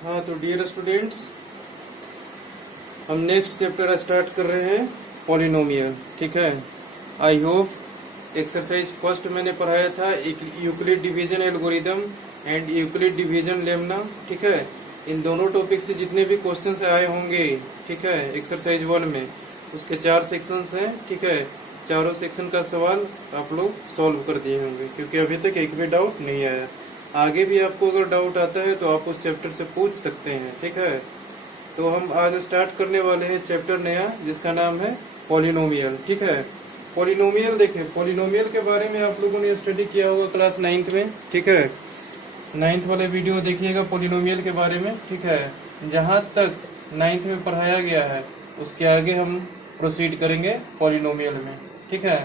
हाँ, तो dear students, हम नेक्स्ट चैप्टर स्टार्ट कर रहे हैं पॉलिनोमियल। ठीक है, आई होप एक्सरसाइज फर्स्ट मैंने पढ़ाया था Euclid division algorithm and Euclid division Lemna. ठीक है, इन दोनों टॉपिक से जितने भी क्वेश्चंस आए होंगे, ठीक है, एक्सरसाइज 1 में उसके 4 सेक्शंस हैं। ठीक है, चारों सेक्शन का सवाल आप लोग सॉल्व कर दिए होंगे, क्योंकि अभी तक एक भी डाउट नहीं आया। आगे भी आपको अगर डाउट आता है तो आप उस चैप्टर से पूछ सकते हैं। ठीक है, तो हम आज स्टार्ट करने वाले हैं चैप्टर नया, जिसका नाम है पॉलिनोमियल। ठीक है, पॉलिनोमियल देखें, पॉलिनोमियल के बारे में आप लोगों ने स्टडी किया होगा क्लास 9th में। ठीक है, 9th वाले वीडियो देखिएगा पॉलिनोमियल के बारे में। ठीक है, जहाँ तक 9th में पढ़ाया गया है उसके आगे हम प्रोसीड करेंगे पॉलिनोमियल में। ठीक है,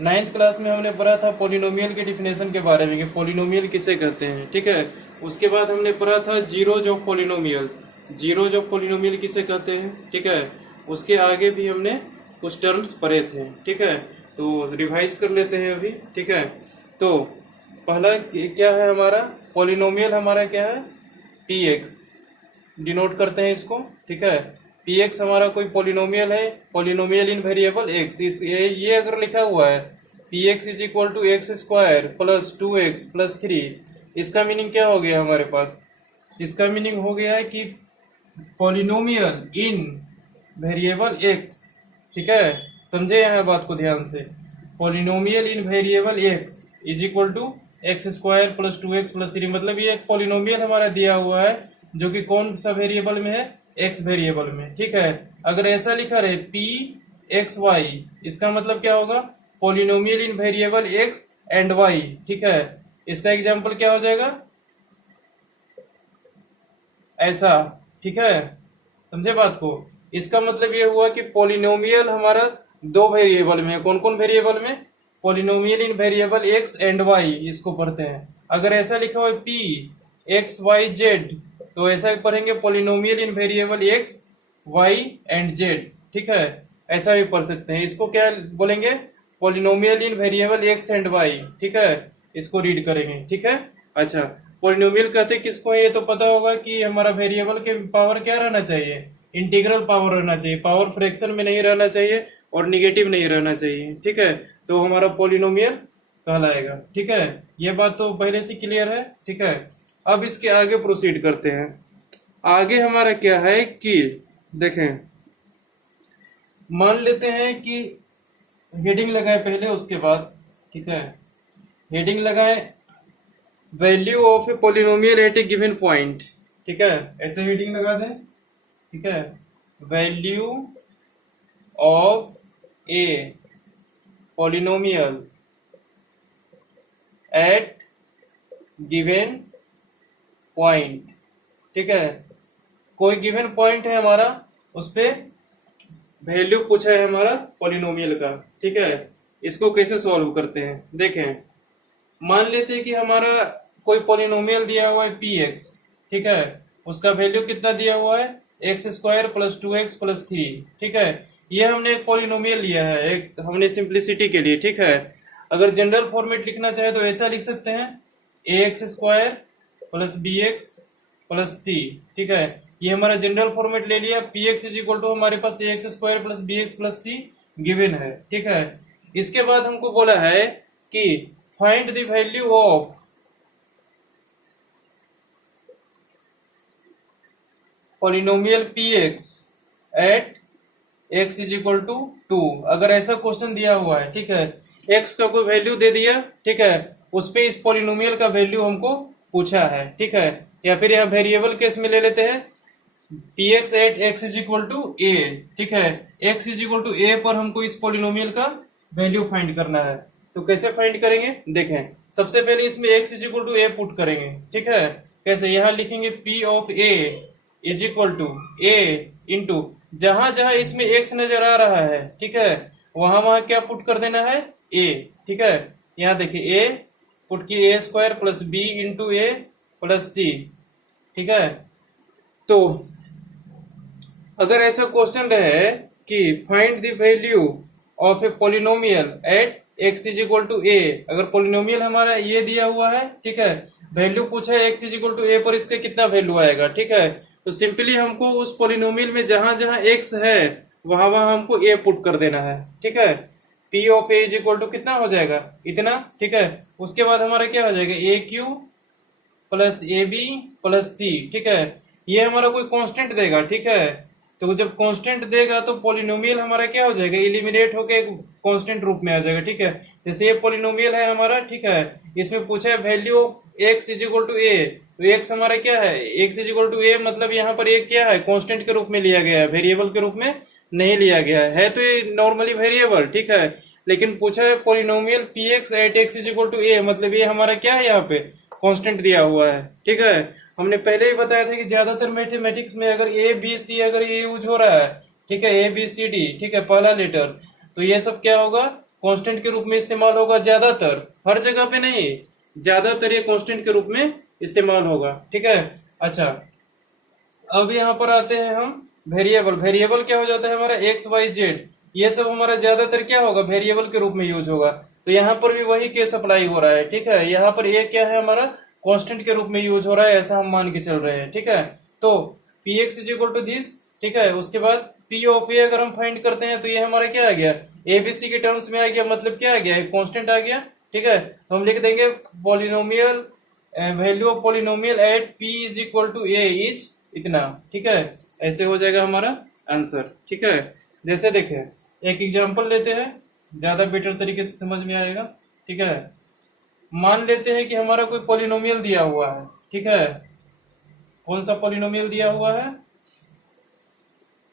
9th क्लास में हमने पढ़ा था पॉलिनोमियल के डिफिनेशन के बारे में कि पॉलिनोमियल किसे कहते हैं। ठीक है, उसके बाद हमने पढ़ा था zeros of polynomial, zeros of polynomial किसे कहते हैं। ठीक है, उसके आगे भी हमने कुछ टर्म्स पढ़े थे। ठीक है, तो रिवाइज कर लेते हैं अभी। ठीक है, तो पहला क्या है हमारा पॉलिनोमियल, हमारा क्या है पी एक्स, डिनोट करते हैं इसको। ठीक है, पी एक्स हमारा कोई पॉलिनोमियल है, पॉलिनोमियल इन वेरिएबल एक्स। ये अगर लिखा हुआ है P x is equal to X square plus 2x plus 3, इसका मीनिंग क्या हो गया हमारे पास? इसका मीनिंग हो गया है कि पॉलिनोमियल इन वेरिएबल एक्स। ठीक है, समझे यहाँ बात को ध्यान से। Polynomial in variable X is equal to X square plus 2x plus 3, मतलब ये एक पॉलिनोमियल हमारा दिया हुआ है जो कि कौन सा वेरिएबल में है, एक्स वेरिएबल में। ठीक है, अगर ऐसा लिखा रहे पी एक्स वाई, इसका मतलब क्या होगा, polynomial in variable X and Y. ठीक है, इसका एग्जांपल क्या हो जाएगा, ऐसा। ठीक है, समझे बात को। इसका मतलब ये हुआ कि पॉलिनोमियल हमारा दो वेरिएबल में, कौन कौन वेरिएबल में, polynomial in variable X and Y, इसको पढ़ते हैं। अगर ऐसा लिखा हुआ है पी एक्स वाई जेड, तो ऐसा पढ़ेंगे polynomial in variable X Y and Z. ठीक है, ऐसा भी पढ़ सकते हैं। इसको क्या बोलेंगे, polynomial in variable X and Y. ठीक है, इसको रीड करेंगे। ठीक है, अच्छा, पॉलिनोमियल कहते किसको है ये तो पता होगा कि हमारा वेरिएबल के पावर क्या रहना चाहिए, इंटीग्रल पावर रहना चाहिए, पावर फ्रैक्शन में नहीं रहना चाहिए और निगेटिव नहीं रहना चाहिए। ठीक है, तो हमारा पॉलिनोमियल कहलाएगा। ठीक है, ये बात तो पहले से क्लियर है। ठीक है, अब इसके आगे प्रोसीड करते हैं। आगे हमारा क्या है कि देखें, मान लेते हैं कि हेडिंग लगाए पहले, उसके बाद। ठीक है, हेडिंग लगाए value of a polynomial at a given point. ठीक है, ऐसे हेडिंग लगा दें। ठीक है, value of a polynomial at given point. ठीक है, कोई गिवन पॉइंट है हमारा, उस पे वैल्यू पूछा है हमारा पॉलिनोमियल का। ठीक है, इसको कैसे सॉल्व करते हैं देखें। मान लेते हैं कि हमारा कोई पॉलिनोमियल दिया हुआ है पी एक्स। ठीक है, उसका वैल्यू कितना दिया हुआ है, x square plus 2x plus 3। ठीक है, ये हमने एक पॉलिनोमियल लिया है, एक हमने सिंप्लिसिटी के लिए। ठीक है, अगर जनरल फॉर्मेट लिखना चाहे तो ऐसा लिख सकते हैं A x square plus B x plus सी। ठीक है, ये हमारा जनरल फॉर्मेट ले लिया। P x is equal to हमारे पास A x square plus B x plus C given है। ठीक है, इसके बाद हमको बोला है कि find the value of polynomial P X at X is equal to 2। अगर ऐसा क्वेश्चन दिया हुआ है, ठीक है, एक्स का कोई वैल्यू दे दिया, ठीक है, उस पे इस पॉलिनोमियल का वैल्यू हमको पूछा है। ठीक है, या फिर यहाँ वेरिएबल केस में ले लेते हैं P X at X is equal to A. ठीक है, X is equal to A पर हमको इस पॉलिनोमियल का वैल्यू फाइंड करना है। तो कैसे फाइंड करेंगे देखें, सबसे पहले इसमें X is equal to A put करेंगे। ठीक है, कैसे, यहाँ लिखेंगे P of A is equal to A into, जहां जहां इसमें एक्स नजर आ रहा है, ठीक है, वहां वहां क्या पुट कर देना है, ए। ठीक है, यहाँ देखिए ए पुट की A square plus B into A plus सी। ठीक है, तो अगर ऐसा क्वेश्चन रहे कि find the value of a polynomial at X is equal to A, अगर पॉलिनोमियल हमारा ये दिया हुआ है, ठीक है, वैल्यू पूछा है x is equal to A पर, इसका कितना वैल्यू आएगा, ठीक है। तो सिंपली हमको उस पॉलिनोमियल में जहां जहां x है वहां वहां हमको a पुट कर देना है, ठीक है। p of a is equal to कितना हो जाएगा, इतना, ठीक है। उसके बाद हमारा क्या हो जाएगा, a q plus a b plus सी, ठीक है। ये हमारा कोई कांस्टेंट देगा, ठीक है। तो जब कांस्टेंट देगा तो पॉलिनोमियल हमारा क्या हो जाएगा, इलिमिनेट होकर एक कांस्टेंट रूप में आ जाएगा, ठीक है। जैसे ये पॉलिनोमियल है हमारा, ठीक है। इसमें पूछा है value x is equal to a, तो x हमारा क्या है, x is equal to a, मतलब यहाँ पर a क्या है, कांस्टेंट के रूप में लिया गया है, वेरिएबल के रूप में नहीं लिया गया है तो ये नॉर्मली वेरिएबल, ठीक है। लेकिन पूछा है polynomial px at x is equal to a, मतलब ये हमारा क्या है, यहाँ पे कांस्टेंट दिया हुआ है, ठीक है। हमने पहले ही बताया था कि ज्यादातर मैथमेटिक्स में अगर ए बी सी अगर ये यूज हो रहा है, ठीक है, ए बी सी डी, ठीक है, पहला लेटर, तो ये सब क्या होगा, कांस्टेंट के रूप में इस्तेमाल होगा, ज्यादातर, हर जगह पे नहीं, ज्यादातर ये कांस्टेंट के रूप में इस्तेमाल होगा, ठीक है। अच्छा, अब यहाँ पर आते हैं हम वेरिएबल। वेरिएबल क्या हो जाता है हमारा, एक्स वाई जेड, ये सब हमारा ज्यादातर क्या होगा, वेरिएबल के रूप में यूज होगा। तो यहाँ पर भी वही केस अप्लाई हो रहा है, ठीक है। यहाँ पर ए क्या है हमारा, कांस्टेंट के रूप में यूज हो रहा है, ऐसा हम मान के चल रहे हैं, ठीक है। तो P x is equal to this, ठीक है। उसके बाद पी ऑफ ए अगर हम फाइंड करते हैं तो ये हमारा क्या आ गया, एबीसी के टर्म्स में आ गया, मतलब क्या आ गया, एक कांस्टेंट आ गया, ठीक है। तो हम लिख देंगे polynomial value of polynomial at P is equal to A is इतना, ठीक है। ऐसे हो जाएगा हमारा आंसर, ठीक है। जैसे देखें, एक एग्जांपल लेते हैं, ज्यादा बेटर तरीके से समझ में आएगा, ठीक है। मान लेते हैं कि हमारा कोई पॉलिनोमियल दिया हुआ है, ठीक है। कौन सा पॉलिनोमियल दिया हुआ है,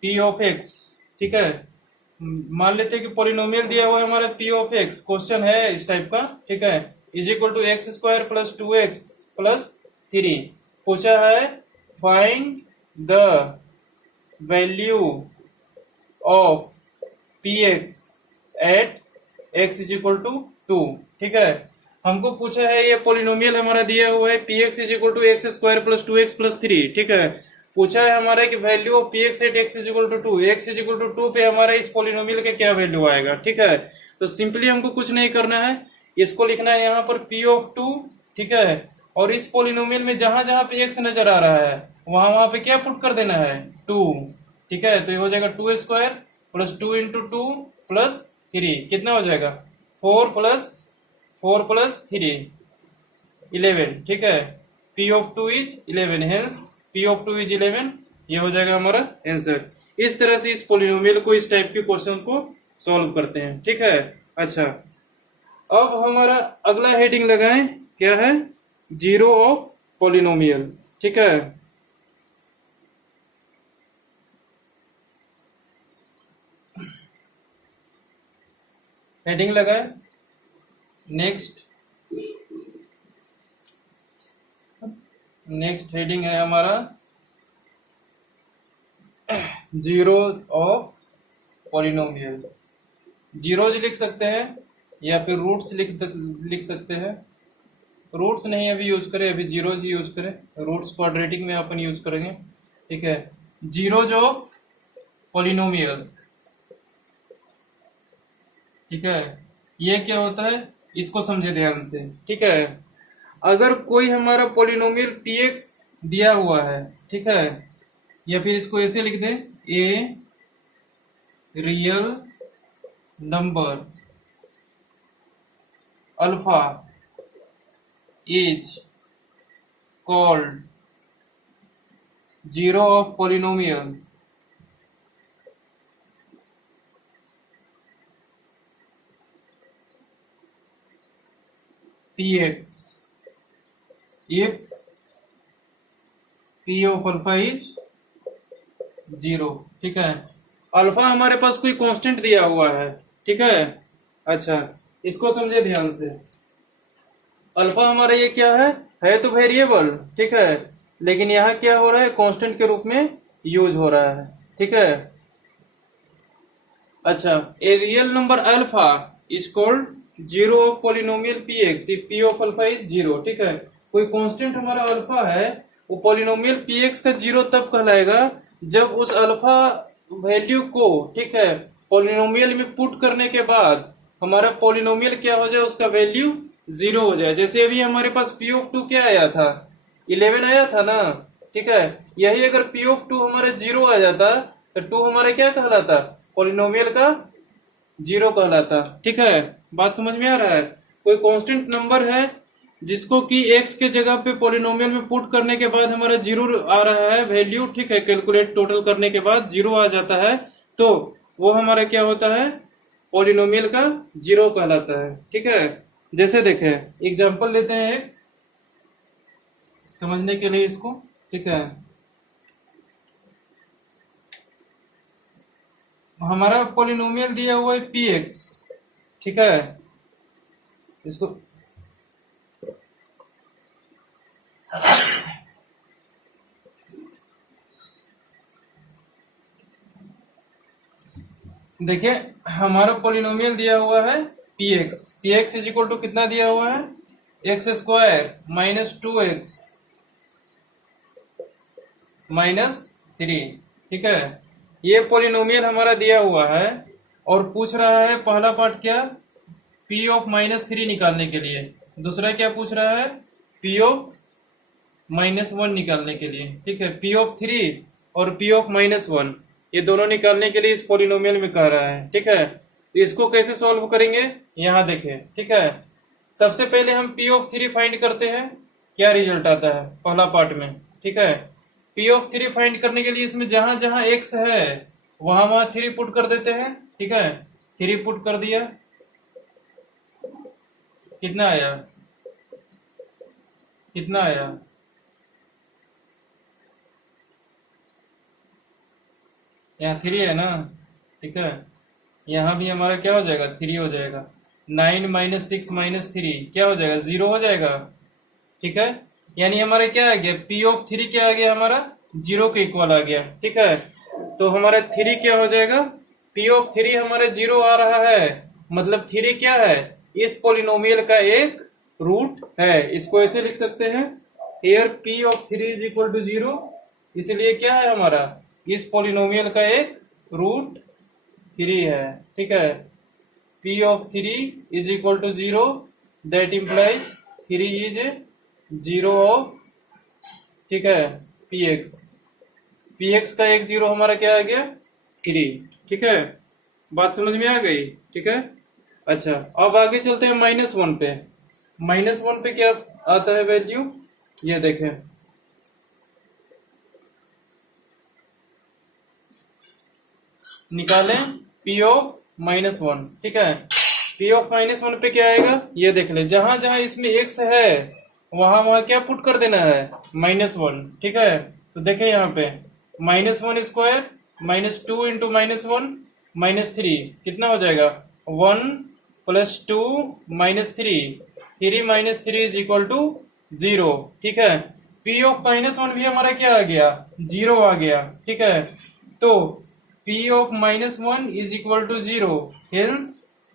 p ऑफ x, ठीक है। मान लेते हैं कि पॉलिनोमियल दिया हुआ है हमारा p ऑफ x, क्वेश्चन है इस टाइप का, ठीक है, is equal to X square plus 2x plus 3। पूछा है find the value of px at x is equal to 2, ठीक है। हमको पूछा है ये पॉलिनोमियल हमारा दिया हुआ है px is equal to X square plus 2x plus 3, ठीक है। पूछा है हमारा कि value of px at x is equal to 2, x is equal to 2 पे हमारा इस पॉलिनोमियल का क्या वैल्यू आएगा, ठीक है। तो सिंपली हमको कुछ नहीं करना है, इसको लिखना है यहाँ पर p ऑफ 2, ठीक है। और इस पॉलिनोमियल में जहां जहां पे x नजर आ रहा है वहां वहां पे क्या पुट कर देना है, 2, ठीक है। तो ये हो जाएगा 2 स्क्वायर प्लस 2 इंटू 2 प्लस 3, कितना हो जाएगा, 4 प्लस 3 11, ठीक है। p of 2 is 11, hence p of 2 is 11, ये हो जाएगा हमारा आंसर। इस तरह से इस पॉलिनोमियल को, इस टाइप के क्वेश्चन को सॉल्व करते हैं, ठीक है। अच्छा, अब हमारा अगला हेडिंग लगाएं, क्या है, जीरो ऑफ पॉलिनोमियल, ठीक है। हेडिंग लगाएं, नेक्स्ट हेडिंग है हमारा जीरो ऑफ पॉलिनोमियल। जीरोज लिख सकते हैं या फिर रूट्स लिख सकते हैं। रूट्स नहीं अभी यूज करें, अभी जीरोज ही यूज करें, रूट्स क्वाड्रेटिक में अपन यूज करेंगे, ठीक है। जीरोज ऑफ पॉलिनोमियल, ठीक है। ये क्या होता है, इसको समझे ध्यान से, ठीक है। अगर कोई हमारा पॉलिनोमियल px दिया हुआ है, ठीक है, या फिर इसको ऐसे लिख दें, a real number alpha is called zero of polynomial px if p of alpha is 0, ठीक है। अल्फा हमारे पास कोई कांस्टेंट दिया हुआ है, ठीक है। अच्छा, इसको समझे ध्यान से। अल्फा हमारा ये क्या है तो वेरिएबल, ठीक है, लेकिन यहाँ क्या हो रहा है, कांस्टेंट के रूप में यूज हो रहा है, ठीक है। अच्छा, a real number alpha is called zero of polynomial P x if P of alpha is 0, ठीक है। कोई कांस्टेंट हमारा अल्फा है, वो पॉलिनोमियल पी एक्स का 0 तब कहलाएगा जब उस अल्फा वैल्यू को, ठीक है, पॉलिनोमियल में पुट करने के बाद हमारा पॉलिनोमियल क्या हो जाए, उसका वैल्यू जीरो हो जाए। जैसे अभी हमारे पास पी ऑफ टू क्या आया था, 11 आया था ना, ठीक है। यही अगर पी ऑफ टू हमारे जीरो आ जाता तो टू हमारे क्या कहलाता, पॉलिनोमियल का जीरो कहलाता, ठीक है। बात समझ में आ रहा है। कोई कांस्टेंट नंबर है जिसको कि एक्स के जगह पे पॉलिनोमियल में पुट करने के बाद हमारा जीरो आ रहा है वैल्यू, ठीक है, कैलकुलेट टोटल करने के बाद जीरो आ जाता है, तो वो हमारा क्या होता है, पॉलिनोमियल का जीरो कहलाता है, ठीक है। जैसे देखें एग्जांपल लेते हैं एक, समझने के लिए इसको, ठीक है। हमारा पॉलिनोमियल दिया हुआ है पी एक्स, ठीक है। इसको देखिए हमारा पॉलिनोमियल दिया हुआ है P x is equal to कितना दिया हुआ है, x square minus 2x minus 3, ठीक है। ये पॉलिनोमियल हमारा दिया हुआ है और पूछ रहा है पहला पार्ट क्या, पी ऑफ -3 निकालने के लिए, दूसरा क्या पूछ रहा है, पी ऑफ -1 निकालने के लिए, ठीक है। पी ऑफ 3 और पी ऑफ -1 ये दोनों निकालने के लिए इस पॉलिनोमियल में कह रहा है, ठीक है। तो इसको कैसे सॉल्व करेंगे, यहाँ देखें, ठीक है। सबसे पहले हम पी ऑफ 3 फाइंड करते हैं, क्या रिजल्ट आता है पहला पार्ट में, ठीक है। पी ऑफ 3 फाइंड करने के लिए इसमें जहां जहां एक्स है वहां वहां 3 पुट कर देते हैं, ठीक है। 3 पुट कर दिया, कितना आया, कितना आया, यहाँ 3 है ना, ठीक है। यहाँ भी हमारा क्या हो जाएगा, 3 हो जाएगा। 9 - 6 - 3 क्या हो जाएगा, 0 हो जाएगा, ठीक है। यानी हमारा क्या आ गया, पी ऑफ 3 क्या आ गया, हमारा 0 के इक्वल आ गया, ठीक है। तो हमारा 3 क्या हो जाएगा, पी ऑफ 3 हमारा 0 आ रहा है, मतलब 3 क्या है, इस पॉलिनोमियल का एक रूट है। इसको ऐसे लिख सकते हैं, here P of 3 is equal to 0, इसलिए क्या है हमारा, इस पॉलिनोमियल का एक रूट 3 है, ठीक है। P of 3 is equal to 0, that implies 3 is 0 of, ठीक है, पी एक्स का एक 0 हमारा क्या आ गया, 3, ठीक है। बात समझ में आ गई, ठीक है। अच्छा अब आगे चलते हैं -1 पे। -1 पे क्या आता है वैल्यू, ये देखें, निकालें पी ऑफ -1, ठीक है। पी ऑफ -1 पे क्या आएगा, ये देख ले, जहां जहां इसमें एक्स है वहां वहां क्या पुट कर देना है, -1, ठीक है। तो देखें यहाँ पे -1 स्क्वायर -2 इंटू -1 -3 कितना हो जाएगा, 1 + 2 -3, 3 - 3 इज इक्वल टू 0, ठीक है। पी ऑफ -1 भी हमारा क्या आ गया, 0 आ गया, ठीक है। तो P of -1 is equal to 0. Hence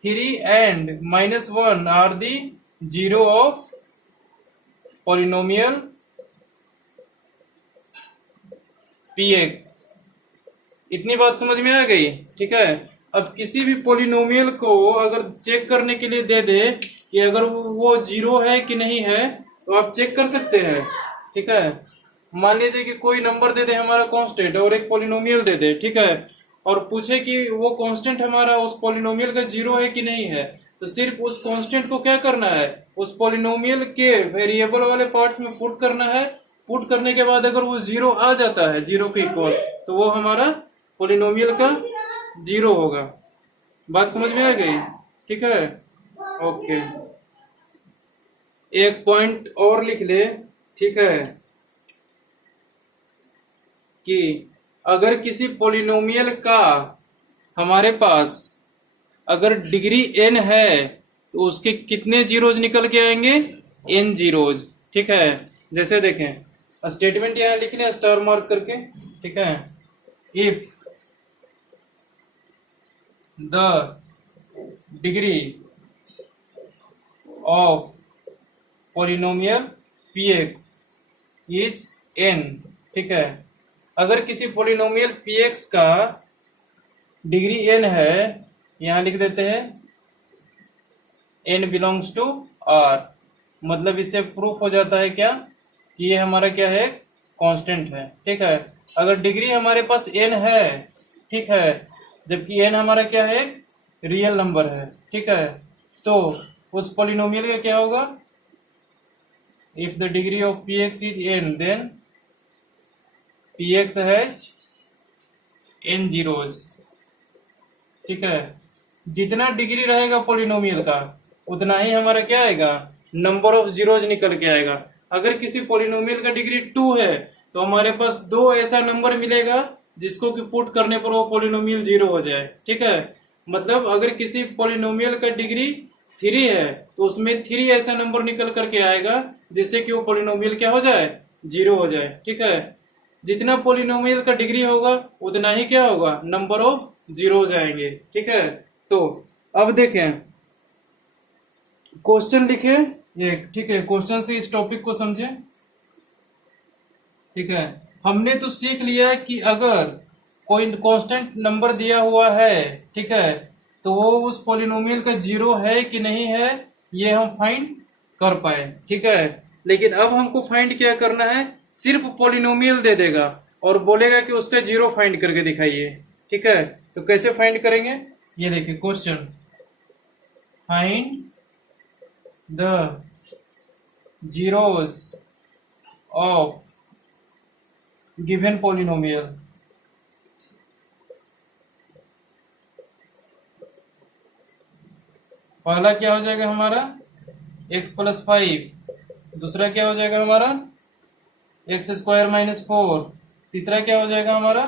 3 and -1 are the 0 of polynomial Px. इतनी बात समझ में आ गई, ठीक है। अब किसी भी पोलिनोमियल को अगर चेक करने के लिए दे दे कि अगर वो 0 है कि नहीं है, तो आप चेक कर सकते हैं, ठीक है। मान लीजिए कि कोई नंबर दे दे हमारा कांस्टेंट और एक पोलिनोमियल दे दे, ठीक है, और पूछे कि वो कांस्टेंट हमारा उस पॉलिनोमियल का 0 है कि नहीं है, तो सिर्फ उस कांस्टेंट को क्या करना है, उस पॉलिनोमियल के वेरिएबल वाले पार्ट्स में पुट करना है। पुट करने के बाद अगर वो 0 आ जाता है 0 के इक्वल, तो वो हमारा पॉलिनोमियल का 0 होगा। बात समझ में आ गई, ठीक है, ओके। एक पॉइंट और लिख ले, ठीक है, कि अगर किसी पॉलिनोमियल का हमारे पास अगर डिग्री n है तो उसके कितने जीरोज निकल के आएंगे, n जीरोज, ठीक है। जैसे देखें स्टेटमेंट यहां लिख लें स्टार मार्क करके, ठीक है। If the degree of polynomial px is n, ठीक है। अगर किसी पॉलिनोमियल px का डिग्री n है, यहां लिख देते हैं n बिलोंग्स टू आर, मतलब इससे प्रूफ हो जाता है क्या कि ये हमारा क्या है, कांस्टेंट है। ठीक है, अगर डिग्री हमारे पास n है, ठीक है, जबकि n हमारा क्या है, रियल नंबर है। ठीक है, तो उस पॉलिनोमियल का क्या होगा, if the degree of px is n then px has n zeros. ठीक है, जितना डिग्री रहेगा पॉलिनोमियल का उतना ही हमारा क्या आएगा, नंबर ऑफ जीरोज निकल के आएगा। अगर किसी पॉलिनोमियल का डिग्री 2 है तो हमारे पास दो ऐसा नंबर मिलेगा जिसको कि पुट करने पर वो पॉलिनोमियल 0 हो जाए। ठीक है, मतलब अगर किसी पॉलिनोमियल का डिग्री 3 है तो उसमें 3 ऐसा नंबर निकल करके आएगा जिससे कि वो पॉलिनोमियल क्या हो जाए, 0 हो जाए। ठीक है, जितना पॉलिनोमियल का डिग्री होगा उतना ही क्या होगा, नंबर ऑफ जीरो जाएंगे। ठीक है, तो अब देखें, क्वेश्चन लिखे एक। ठीक है, क्वेश्चन से इस टॉपिक को समझे। ठीक है, हमने तो सीख लिया कि अगर कोई कांस्टेंट नंबर दिया हुआ है, ठीक है, तो वो उस पॉलिनोमियल का 0 है कि नहीं है ये हम फाइंड कर पाए। ठीक है, लेकिन अब हमको फाइंड क्या करना है, सिर्फ पॉलिनोमियल दे देगा और बोलेगा कि उसका 0 फाइंड करके दिखाइए। ठीक है, तो कैसे फाइंड करेंगे, ये देखिए question, find the zeros of given polynomial. पहला क्या हो जाएगा हमारा, x प्लस 5, दूसरा क्या हो जाएगा हमारा एक्स स्क्वायर माइनस 4, तीसरा क्या हो जाएगा हमारा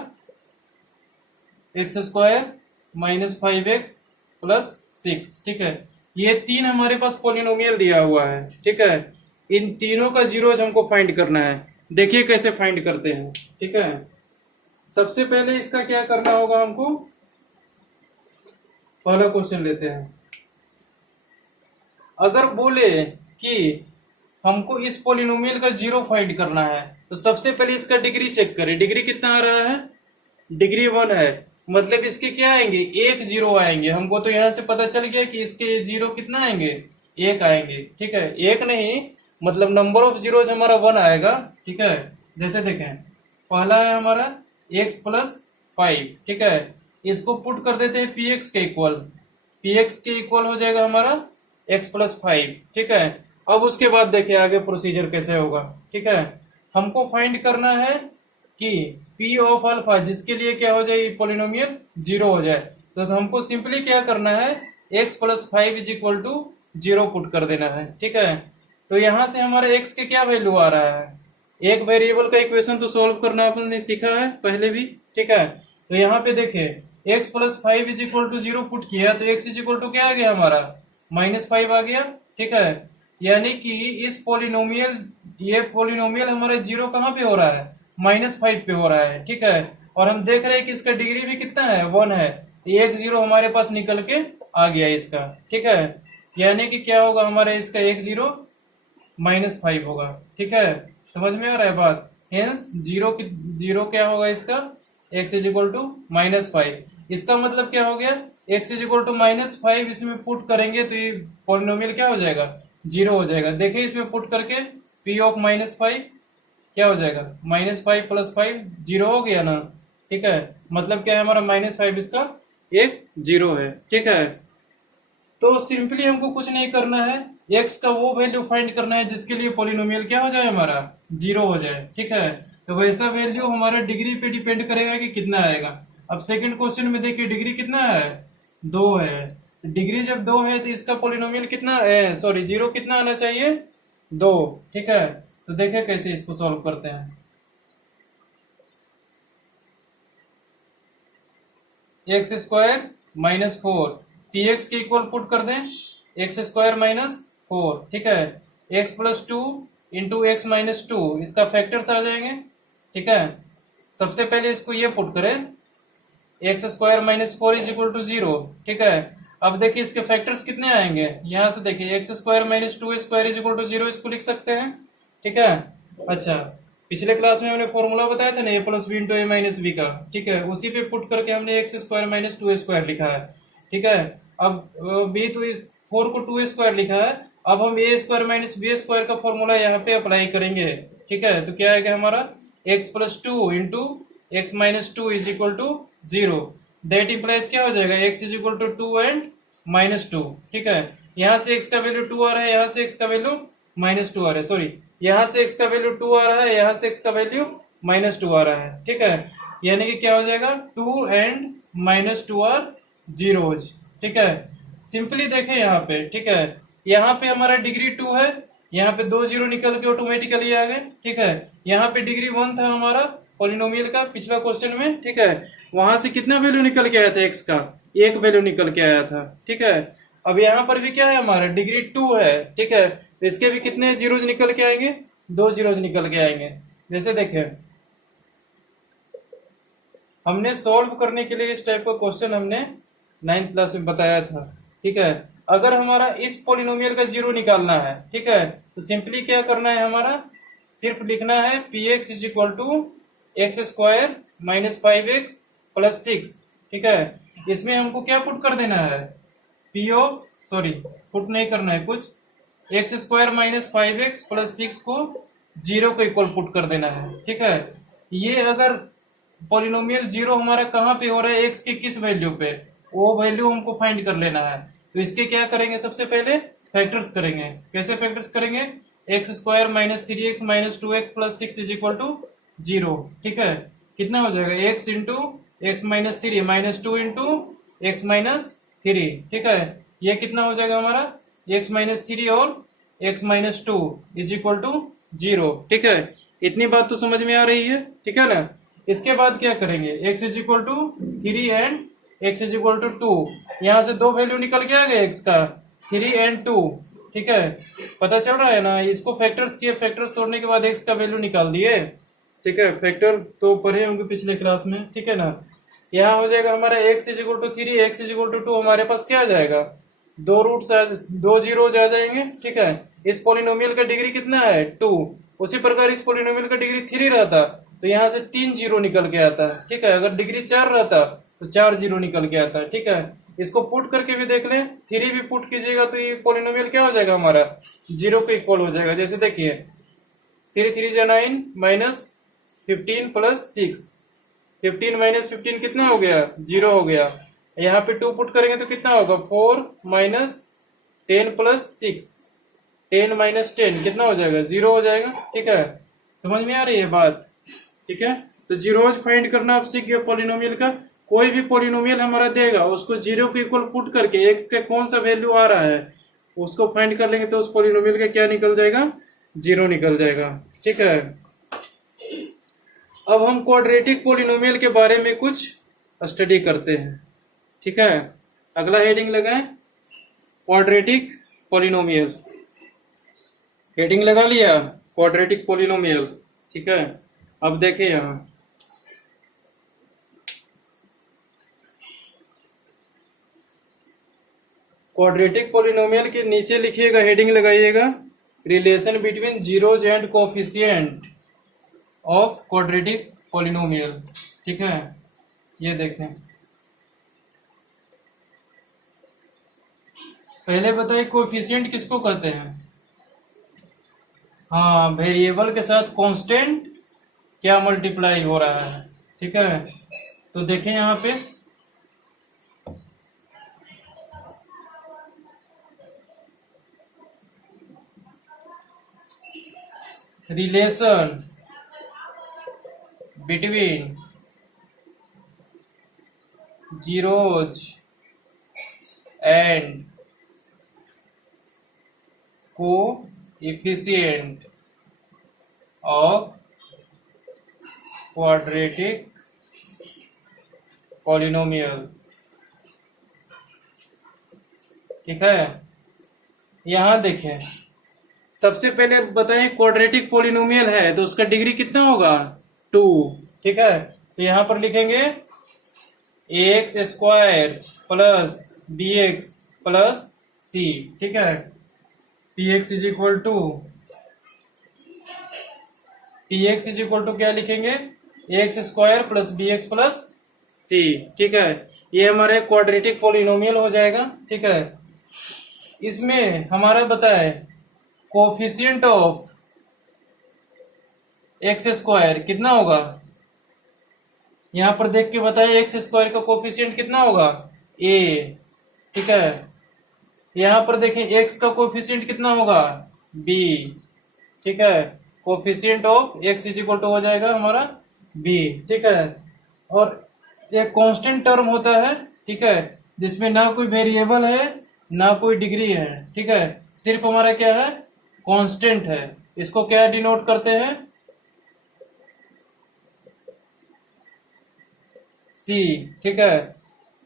x square minus 5x plus 6। ठीक है, ये तीन हमारे पास पॉलिनोमियल दिया हुआ है। ठीक है, इन तीनों का जीरोज हमको फाइंड करना है। देखिए कैसे फाइंड करते हैं। ठीक है, सबसे पहले इसका क्या करना होगा हमको, पहला क्वेश्चन लेते हैं। अगर बोले कि हमको इस पॉलिनोमियल का 0 फाइंड करना है तो सबसे पहले इसका डिग्री चेक करें। डिग्री कितना आ रहा है, डिग्री 1 है, मतलब इसके क्या आएंगे, 1 0 आएंगे। हमको तो यहां से पता चल गया कि इसके 0 कितना आएंगे, 1 आएंगे। ठीक है, 1 नहीं, मतलब नंबर ऑफ जीरोज हमारा 1 आएगा। ठीक है, जैसे देखें, पहला है हमारा x प्लस 5। ठीक है, इसको पुट कर देते हैं px के इक्वल, px के इक्वल हो जाएगा हमारा x प्लस 5। ठीक है, अब उसके बाद देखिए आगे प्रोसीजर कैसे होगा। ठीक है, हमको फाइंड करना है कि p ऑफ अल्फा जिसके लिए क्या हो जाए, पॉलिनोमियल 0 हो जाए, तो हमको सिंपली क्या करना है, x plus 5 is equal to 0 put कर देना है। ठीक है, तो यहां से हमारा x के क्या वैल्यू आ रहा है, एक वेरिएबल का इक्वेशन तो सॉल्व करना आपने सीखा है पहले भी। ठीक है, तो यहाँ पे देखिए x plus 5 is equal to 0 put किया तो x इज इक्वल टू क्या आ गया हमारा, -5 आ गया। ठीक है, यानी कि इस पॉलिनोमियल, ये पॉलिनोमियल हमारा 0 कहाँ पे हो रहा है, -5 पे हो रहा है। ठीक है, और हम देख रहे हैं कि इसका डिग्री भी कितना है, 1 है, एक 0 हमारे पास निकल के आ गया इसका। ठीक है, यानी कि क्या होगा हमारा, इसका 1 0 -5 होगा। ठीक है, समझ में आ रहा है बात, हेंस 0 क्या होगा इसका, x इज इक्वल टू -5। इसका मतलब क्या हो गया, x इज इक्वल टू -5 इसमें पुट करेंगे तो ये पॉलिनोमियल क्या हो जाएगा, 0 हो जाएगा। देखिए इसमें पुट करके p ऑफ -5 क्या हो जाएगा, -5 प्लस 5 0 हो गया ना। ठीक है, मतलब क्या है हमारा -5 इसका एक 0 है। ठीक है, तो सिंपली हमको कुछ नहीं करना है, x का वो वैल्यू फाइंड करना है जिसके लिए पॉलिनोमियल क्या हो जाए हमारा, 0 हो जाए। ठीक है, तो वैसा वैल्यू हमारा डिग्री पे डिपेंड करेगा कि कितना आएगा। अब सेकंड क्वेश्चन में देखिए डिग्री कितना है, 2 है। डिग्री जब 2 है तो इसका पॉलिनोमियल कितना, सॉरी 0 कितना आना चाहिए, 2। ठीक है, तो देखें कैसे इसको सॉल्व करते हैं। एक्स स्क्वायर माइनस 4, px के इक्वल पुट कर दें, एक्स स्क्वायर माइनस 4। ठीक है, x plus 2 into X minus 2, इसका फैक्टर्स आ जाएंगे। ठीक है, सबसे पहले इसको ये पुट करें, X square minus 4 is equal to 0। ठीक है, अब देखिए इसके फैक्टर्स कितने आएंगे, यहां से देखिए X square minus 2 square is equal to 0, इसको लिख सकते हैं। ठीक है, अच्छा पिछले क्लास में हमने फॉर्मूला बताया था ना, a plus B into A minus B का। ठीक है, उसी पे पुट करके हमने एक्स स्क्वायर माइनस 2 स्क्वायर लिखा है। ठीक है, अब b तो 4 को 2 स्क्वायर लिखा है, अब हम ए स्क्वायर माइनस बी स्क्वायर का फॉर्मूला यहाँ पे अप्लाई करेंगे, ठीक है। तो क्या आएगा हमारा X plus two into X minus two is equal to 0। That implies क्या हो जाएगा, X is equal to 2 and minus 2, ठीक है। यहाँ से एक्स का वैल्यू 2 आ रहा है, यहाँ से एक्स का वैल्यू माइनस 2 आ रहा है, सॉरी यहाँ से एक्स का वैल्यू 2 आ रहा है, यहाँ से एक्स का वैल्यू माइनस 2 आ रहा है, ठीक है। यानी कि क्या हो जाएगा 2 एंड माइनस 2 आर जीरोज, ठीक है। सिंपली देखें यहाँ पे, ठीक है, यहाँ पे हमारा डिग्री 2 है, यहाँ पे 2 जीरो निकल के ऑटोमेटिकली आ गए, ठीक है। यहाँ पे डिग्री 1 था हमारा पॉलिनोमियल का पिछला क्वेश्चन में, ठीक है। वहां से कितना वैल्यू निकल के आया था, एक्स का 1 वैल्यू निकल के आया था, ठीक है। अब यहाँ पर भी क्या है, हमारा डिग्री 2 है, ठीक है। तो इसके भी कितने जीरोज निकल के आएंगे, 2 जीरोज निकल के आएंगे। जैसे देखें हमने सॉल्व करने के लिए इस टाइप का क्वेश्चन हमने 9th क्लास में बताया था, ठीक है। अगर हमारा इस पॉलिनोमियल का जीरो निकालना है, ठीक है, तो सिंपली क्या करना है, हमारा सिर्फ लिखना है P x is equal to X square minus 5x plus 6, ठीक है। इसमें हमको क्या पुट कर देना है, पी ऑफ सॉरी पुट नहीं करना है कुछ, x square minus 5x plus 6 को 0 को इक्वल पुट कर देना है, ठीक है। ये अगर पॉलिनोमियल जीरो हमारा कहाँ पे हो रहा है, एक्स के किस वैल्यू पे, वो वैल्यू हमको फाइंड कर लेना है। तो इसके क्या करेंगे, सबसे पहले फैक्टर्स करेंगे। कैसे फैक्टर्स करेंगे, X square minus 3x minus 2x plus 6 is equal to 0, ठीक है। कितना हो जाएगा, X into X minus 3 minus 2 into X minus 3, ठीक है। ये कितना हो जाएगा हमारा एक्स माइनस 3 और X minus 2 is equal to 0, ठीक है। इतनी बात तो समझ में आ रही है, ठीक है ना। इसके बाद क्या करेंगे, x is equal to 3 and x is equal to 2। यहाँ से 2 वैल्यू निकल के आ गए x का, 3 एंड 2, ठीक है। पता चल रहा है ना, इसको फैक्टर्स किए, फैक्टर्स तोड़ने के बाद x का वैल्यू निकाल दिए, ठीक है। फैक्टर तो पढ़े होंगे पिछले क्लास में, ठीक है ना। यहाँ हो जाएगा हमारा x is equal to 3, x is equal to 2, हमारे पास क्या आ जाएगा, 2 रूट्स 2 जीरोज आ जाएंगे, ठीक है। इस पॉलिनोमियल का डिग्री कितना है 2, उसी प्रकार इस पॉलिनोमियल का डिग्री 3 रहता तो यहाँ से 3 जीरो निकल के आता है, ठीक है। अगर डिग्री 4 रहता तो 4 जीरो निकल के आता है, ठीक है। इसको पुट करके भी देख लें, 3 भी पुट कीजिएगा तो ये पॉलिनोमियल क्या हो जाएगा हमारा, 0 के इक्वल हो जाएगा। जैसे देखिए 3 3 जा 9 माइनस 15 प्लस 6, 15 माइनस 15 कितना हो गया, 0 हो गया। यहाँ पे 2 पुट करेंगे तो कितना होगा, 4 माइनस 10 प्लस 6, 10 माइनस 10 कितना हो जाएगा, 0 हो जाएगा, ठीक है। समझ में आ रही है बात, ठीक है। तो जीरोज फाइंड करना आप सीख गए पॉलिनोमियल का। कोई भी पॉलिनोमियल हमारा देगा उसको 0 के इक्वल पुट करके एक्स का कौन सा वैल्यू आ रहा है उसको फाइंड कर लेंगे तो उस पॉलिनोमियल का क्या निकल जाएगा, 0 निकल जाएगा, ठीक है। अब हम क्वाड्रेटिक पॉलिनोमियल के बारे में कुछ स्टडी करते हैं, ठीक है। अगला हेडिंग लगाएं, क्वाड्रेटिक पॉलिनोमियल। हेडिंग लगा लिया, क्वाड्रेटिक पॉलिनोमियल, ठीक है। अब देखिए यहां क्वाड्रेटिक पॉलिनोमियल के नीचे लिखिएगा, हेडिंग लगाइएगा, relation between zeros and coefficient of quadratic polynomial, ठीक है। ये देखें, पहले बताइए कोफिशिएंट किसको कहते हैं, हाँ वेरिएबल के साथ कांस्टेंट क्या मल्टीप्लाई हो रहा है, ठीक है। तो देखें यहाँ पे relation between zeros and coefficient of quadratic polynomial, ठीक है। यहां देखें, सबसे पहले बताएं क्वाड्रेटिक पॉलिनोमियल है तो उसका डिग्री कितना होगा, 2, ठीक है। तो यहां पर लिखेंगे x square plus B x plus सी, ठीक है। P x is equal to क्या लिखेंगे, x square plus B x plus सी, ठीक है। ये हमारे क्वाड्रेटिक पॉलिनोमियल हो जाएगा, ठीक है। इसमें हमारा बताए कोफिशिएंट ऑफ एक्स स्क्वायर कितना होगा, यहां पर देख के बताइए एक्स स्क्वायर का कोफिशिएंट कितना होगा, ए। ठीक है, यहां पर देखें एक्स का कोफिशिएंट कितना होगा, बी। ठीक है, coefficient of X is equal to हो जाएगा हमारा बी। ठीक है, और एक कांस्टेंट टर्म होता है, ठीक है, जिसमें ना कोई वेरिएबल है ना कोई डिग्री है। ठीक है, सिर्फ हमारा क्या है, कांस्टेंट है। इसको क्या डिनोट करते हैं, सी। ठीक है,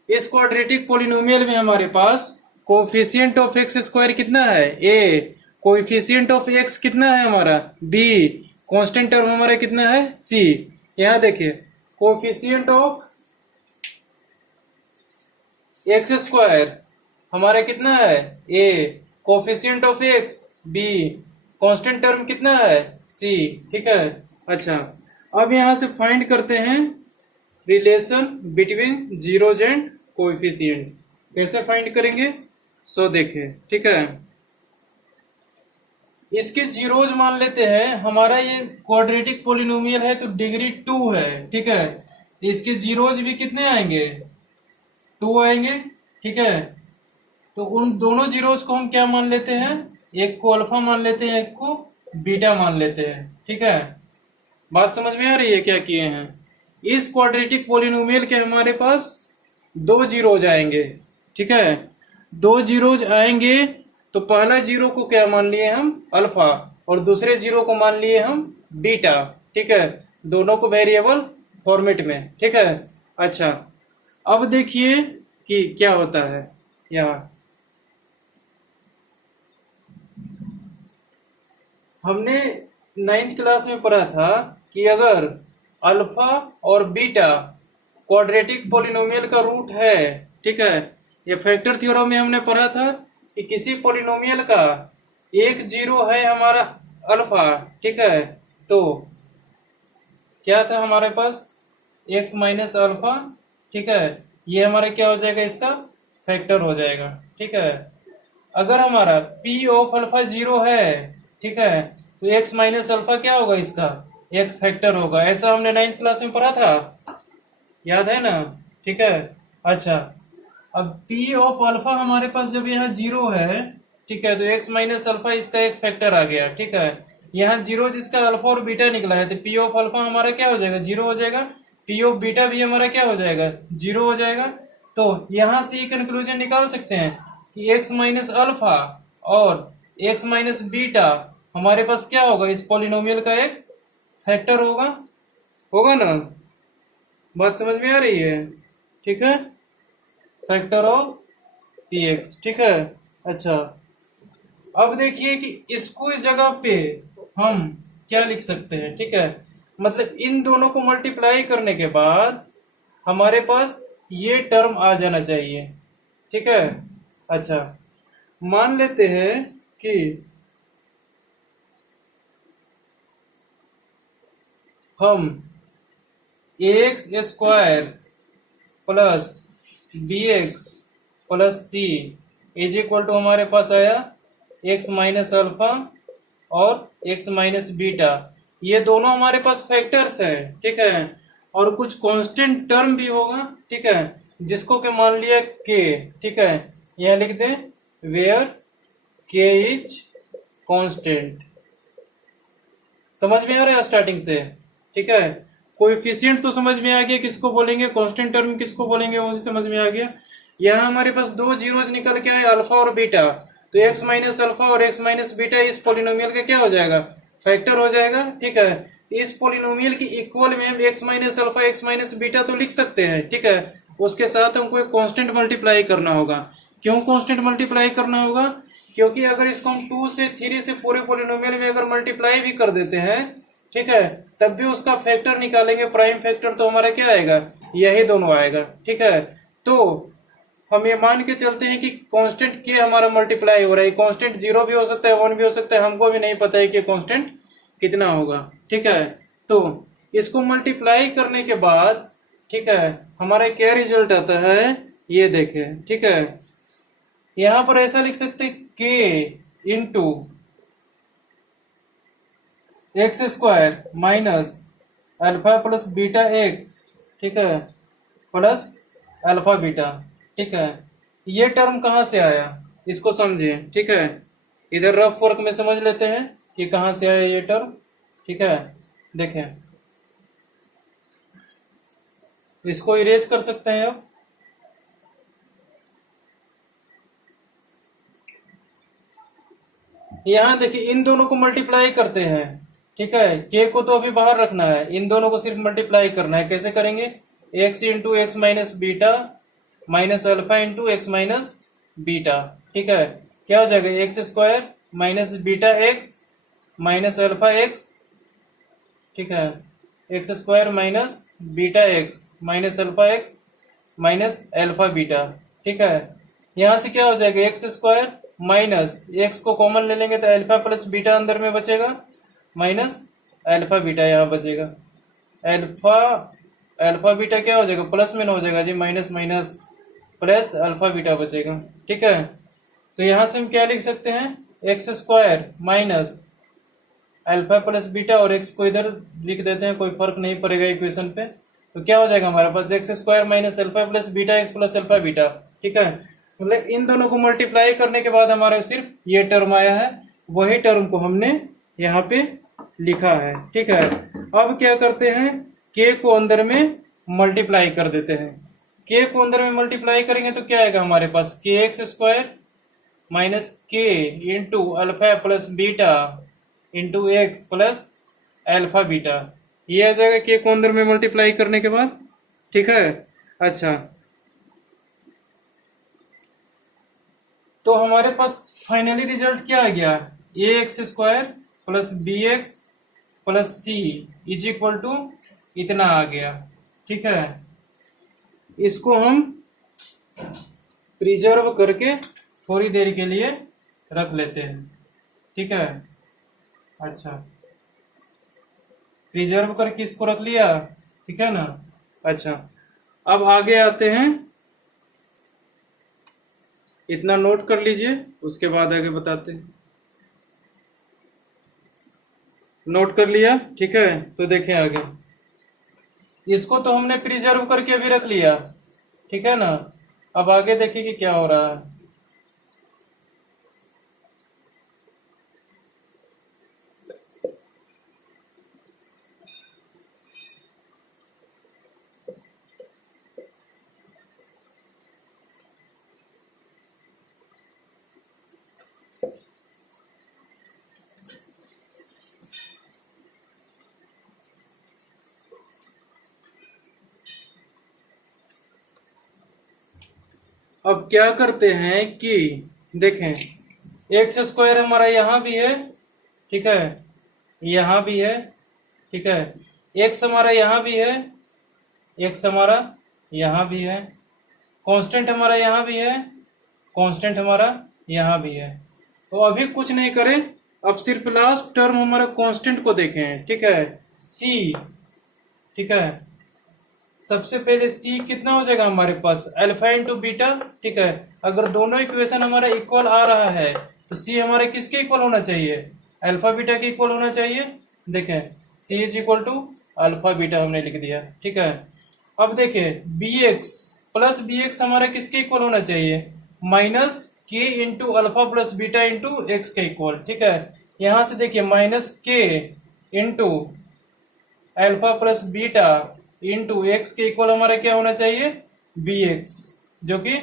इस क्वाड्रेटिक पोलिनोमियल में हमारे पास कोफिशिएंट ऑफ एक्स स्क्वायर कितना है, ए। कोफिशिएंट ऑफ एक्स कितना है हमारा, बी। कांस्टेंट टर्म हमारा कितना है, सी। यहां देखिए कोफिशिएंट ऑफ एक्स स्क्वायर हमारा कितना है, a. Coefficient of x, b. Constant term कितना है, सी। ठीक है, अच्छा अब यहां से फाइंड करते हैं relation between zeros and coefficient. कैसे फाइंड करेंगे, सो देखें। ठीक है, इसके जीरोज मान लेते हैं, हमारा ये क्वाड्रेटिक पोलिनोमियल है तो डिग्री 2 है। ठीक है, तो इसके जीरोज भी कितने आएंगे, 2 आएंगे। ठीक है, तो उन दोनों जीरोज को हम क्या मान लेते हैं, एक को अल्फा मान लेते हैं, एक को बीटा मान लेते हैं। ठीक है, बात समझ में आ रही है क्या किए हैं। इस क्वाड्रेटिक पोलिनोमियल के हमारे पास 2 जीरोज आएंगे। ठीक है, 2 जीरोज आएंगे तो पहला जीरो को क्या मान लिए हम, अल्फा, और दूसरे जीरो को मान लिए हम बीटा। ठीक है, दोनों को वेरिएबल फॉर्मेट में। ठीक है, अच्छा अब देखिए कि क्या होता है। यहाँ हमने 9th क्लास में पढ़ा था कि अगर अल्फा और बीटा क्वाड्रेटिक पोलिनोमियल का रूट है, ठीक है, ये फैक्टर थ्योरम में हमने पढ़ा था कि किसी पोलिनोमियल का एक जीरो है हमारा अल्फा। ठीक है, तो क्या था हमारे पास, एक्स माइनस अल्फा। ठीक है, ये हमारा क्या हो जाएगा, इसका फैक्टर हो जाएगा। ठीक है, अगर हमारा पी ऑफ अल्फा जीरो है, ठीक है, तो एक्स माइनस अल्फा क्या होगा, इसका एक फैक्टर होगा। ऐसा हमने 9th क्लास में पढ़ा था, याद है ना। ठीक है, अच्छा अब पी ऑफ अल्फा हमारे पास जब यहाँ जीरो है, ठीक है, तो एक्स माइनस अल्फा इसका एक फैक्टर आ गया। ठीक है, यहाँ जीरो जिसका अल्फा और बीटा निकला है, तो पी ऑफ अल्फा हमारा क्या हो जाएगा, जीरो हो जाएगा। पी ऑफ बीटा भी हमारा क्या हो जाएगा, जीरो हो जाएगा। तो यहां से ये कंक्लूजन निकाल सकते हैं कि एक्स माइनस अल्फा और एक्स माइनस बीटा हमारे पास क्या होगा, इस पॉलिनोमियल का एक फैक्टर होगा, होगा ना। बात समझ में आ रही है। ठीक है, फैक्टर ऑफ पी एक्स। ठीक है, अच्छा अब देखिए कि इसको इस जगह पे हम क्या लिख सकते हैं। ठीक है, मतलब इन दोनों को मल्टीप्लाई करने के बाद हमारे पास ये टर्म आ जाना चाहिए। ठीक है, अच्छा मान लेते हैं कि हम X square plus B x plus C is equal to हमारे पास आया एक्स माइनस अल्फा और एक्स माइनस बीटा। ये दोनों हमारे पास फैक्टर्स हैं। ठीक है, और कुछ कांस्टेंट टर्म भी होगा। ठीक है, जिसको के मान लिया के। ठीक है, यह लिख दें वेयर के इज कांस्टेंट। समझ में आ रहा है स्टार्टिंग से। ठीक है, कोएफिशिएंट तो समझ में आ गया किसको बोलेंगे, कांस्टेंट टर्म किसको बोलेंगे वो समझ में आ गया। यहाँ हमारे पास 2 जीरोज निकल के आए, अल्फा और बीटा, तो एक्स माइनस अल्फा और एक्स माइनस बीटा इस पॉलिनोमियल का क्या हो जाएगा, फैक्टर हो जाएगा। ठीक है, इस पॉलिनोमियल की इक्वल में हम x minus alpha x minus beta तो लिख सकते हैं। ठीक है, उसके साथ हमको एक कांस्टेंट मल्टीप्लाई करना होगा। क्यों कांस्टेंट मल्टीप्लाई करना होगा, क्योंकि अगर इसको हम 2 से 3 से पूरे पॉलिनोमियल में अगर मल्टीप्लाई भी कर देते हैं, ठीक है, तब भी उसका फैक्टर निकालेंगे, प्राइम फैक्टर, तो हमारा क्या आएगा, यही दोनों आएगा। ठीक है, तो हम ये मान के चलते हैं कि कांस्टेंट के हमारा मल्टीप्लाई हो रहा है। कांस्टेंट 0 भी हो सकता है, 1 भी हो सकता है, हमको भी नहीं पता है कि कांस्टेंट कितना होगा। ठीक है, तो इसको मल्टीप्लाई करने के बाद, ठीक है, हमारा क्या रिजल्ट आता है, ये देखें। ठीक है, यहां पर ऐसा लिख सकते k into x square minus alpha plus beta x, ठीक है, प्लस अल्फा बीटा, ठीक है। ये टर्म कहां से आया इसको समझिए, ठीक है। इधर रफ वर्क में समझ लेते हैं कि कहां से आया ये टर्म, ठीक है। देखें, इसको इरेज कर सकते हैं अब। यहां देखिए इन दोनों को मल्टीप्लाई करते हैं, ठीक है। के को तो अभी बाहर रखना है, इन दोनों को सिर्फ मल्टीप्लाई करना है। कैसे करेंगे? X into X minus beta minus alpha into X minus beta, ठीक है। क्या हो जाएगा? X square minus beta x minus alpha x, ठीक है, x square minus beta x minus alpha x minus alpha beta, ठीक है। यहां से क्या हो जाएगा? एक्स स्क्वायर माइनस एक्स को कॉमन ले लेंगे तो अल्फा प्लस बीटा अंदर में बचेगा माइनस अल्फा बीटा यहाँ बचेगा। अल्फा बीटा क्या हो जाएगा? प्लस में हो जाएगा जी, minus minus plus alpha beta बचेगा, ठीक है। तो यहां से हम क्या लिख सकते हैं? X square minus alpha plus beta, और एक्स को इधर लिख देते हैं, कोई फर्क नहीं पड़ेगा इक्वेशन पे। तो क्या हो जाएगा हमारे पास? X square minus alpha plus beta x plus alpha beta, ठीक है। मतलब इन दोनों को मल्टीप्लाई करने के बाद हमारा सिर्फ ये टर्म आया है, वही टर्म को हमने यहाँ पे लिखा है, ठीक है। अब क्या करते हैं? के को अंदर में मल्टीप्लाई कर देते हैं। के को अंदर में मल्टीप्लाई करेंगे तो क्या आएगा हमारे पास? के x square minus k into alpha plus beta into x plus alpha beta, ये आ जाएगा के को अंदर में मल्टीप्लाई करने के बाद, ठीक है। अच्छा, तो हमारे पास फाइनली रिजल्ट क्या आ गया? A x square plus B x plus C is equal to इतना आ गया, ठीक है। इसको हम प्रिजर्व करके थोड़ी देर के लिए रख लेते हैं, ठीक है। अच्छा, प्रिजर्व करके इसको रख लिया, ठीक है ना। अच्छा, अब आगे आते हैं, इतना नोट कर लीजिए, उसके बाद आगे बताते हैं। नोट कर लिया, ठीक है। तो देखें आगे, इसको तो हमने प्रिजर्व करके अभी रख लिया, ठीक है ना। अब आगे देखिए कि क्या हो रहा है। अब क्या करते हैं कि देखें, एक्स स्क्वायर हमारा यहां भी है, ठीक है, यहां भी है, ठीक है। एक्स हमारा यहां भी है, एक्स हमारा यहां भी है, कांस्टेंट हमारा यहां भी है, कांस्टेंट हमारा यहां भी है। तो अभी कुछ नहीं करें, अब सिर्फ लास्ट टर्म हमारा कांस्टेंट को देखें, ठीक है, सी, ठीक है। सबसे पहले सी कितना हो जाएगा हमारे पास? अल्फा इंटू बीटा, ठीक है। अगर दोनों इक्वेशन हमारा इक्वल आ रहा है तो सी हमारा किसके इक्वल होना चाहिए? अल्फा बीटा के इक्वल होना चाहिए। देखें, c is equal to alpha beta हमने लिख दिया, ठीक है। अब देखें, b x plus B x हमारा किसके इक्वल होना चाहिए? Minus k into alpha plus beta into x के इक्वल, ठीक है। यहां से देखिए, minus k into alpha plus beta into x के इक्वल हमारा क्या होना चाहिए? बी एक्स, जो कि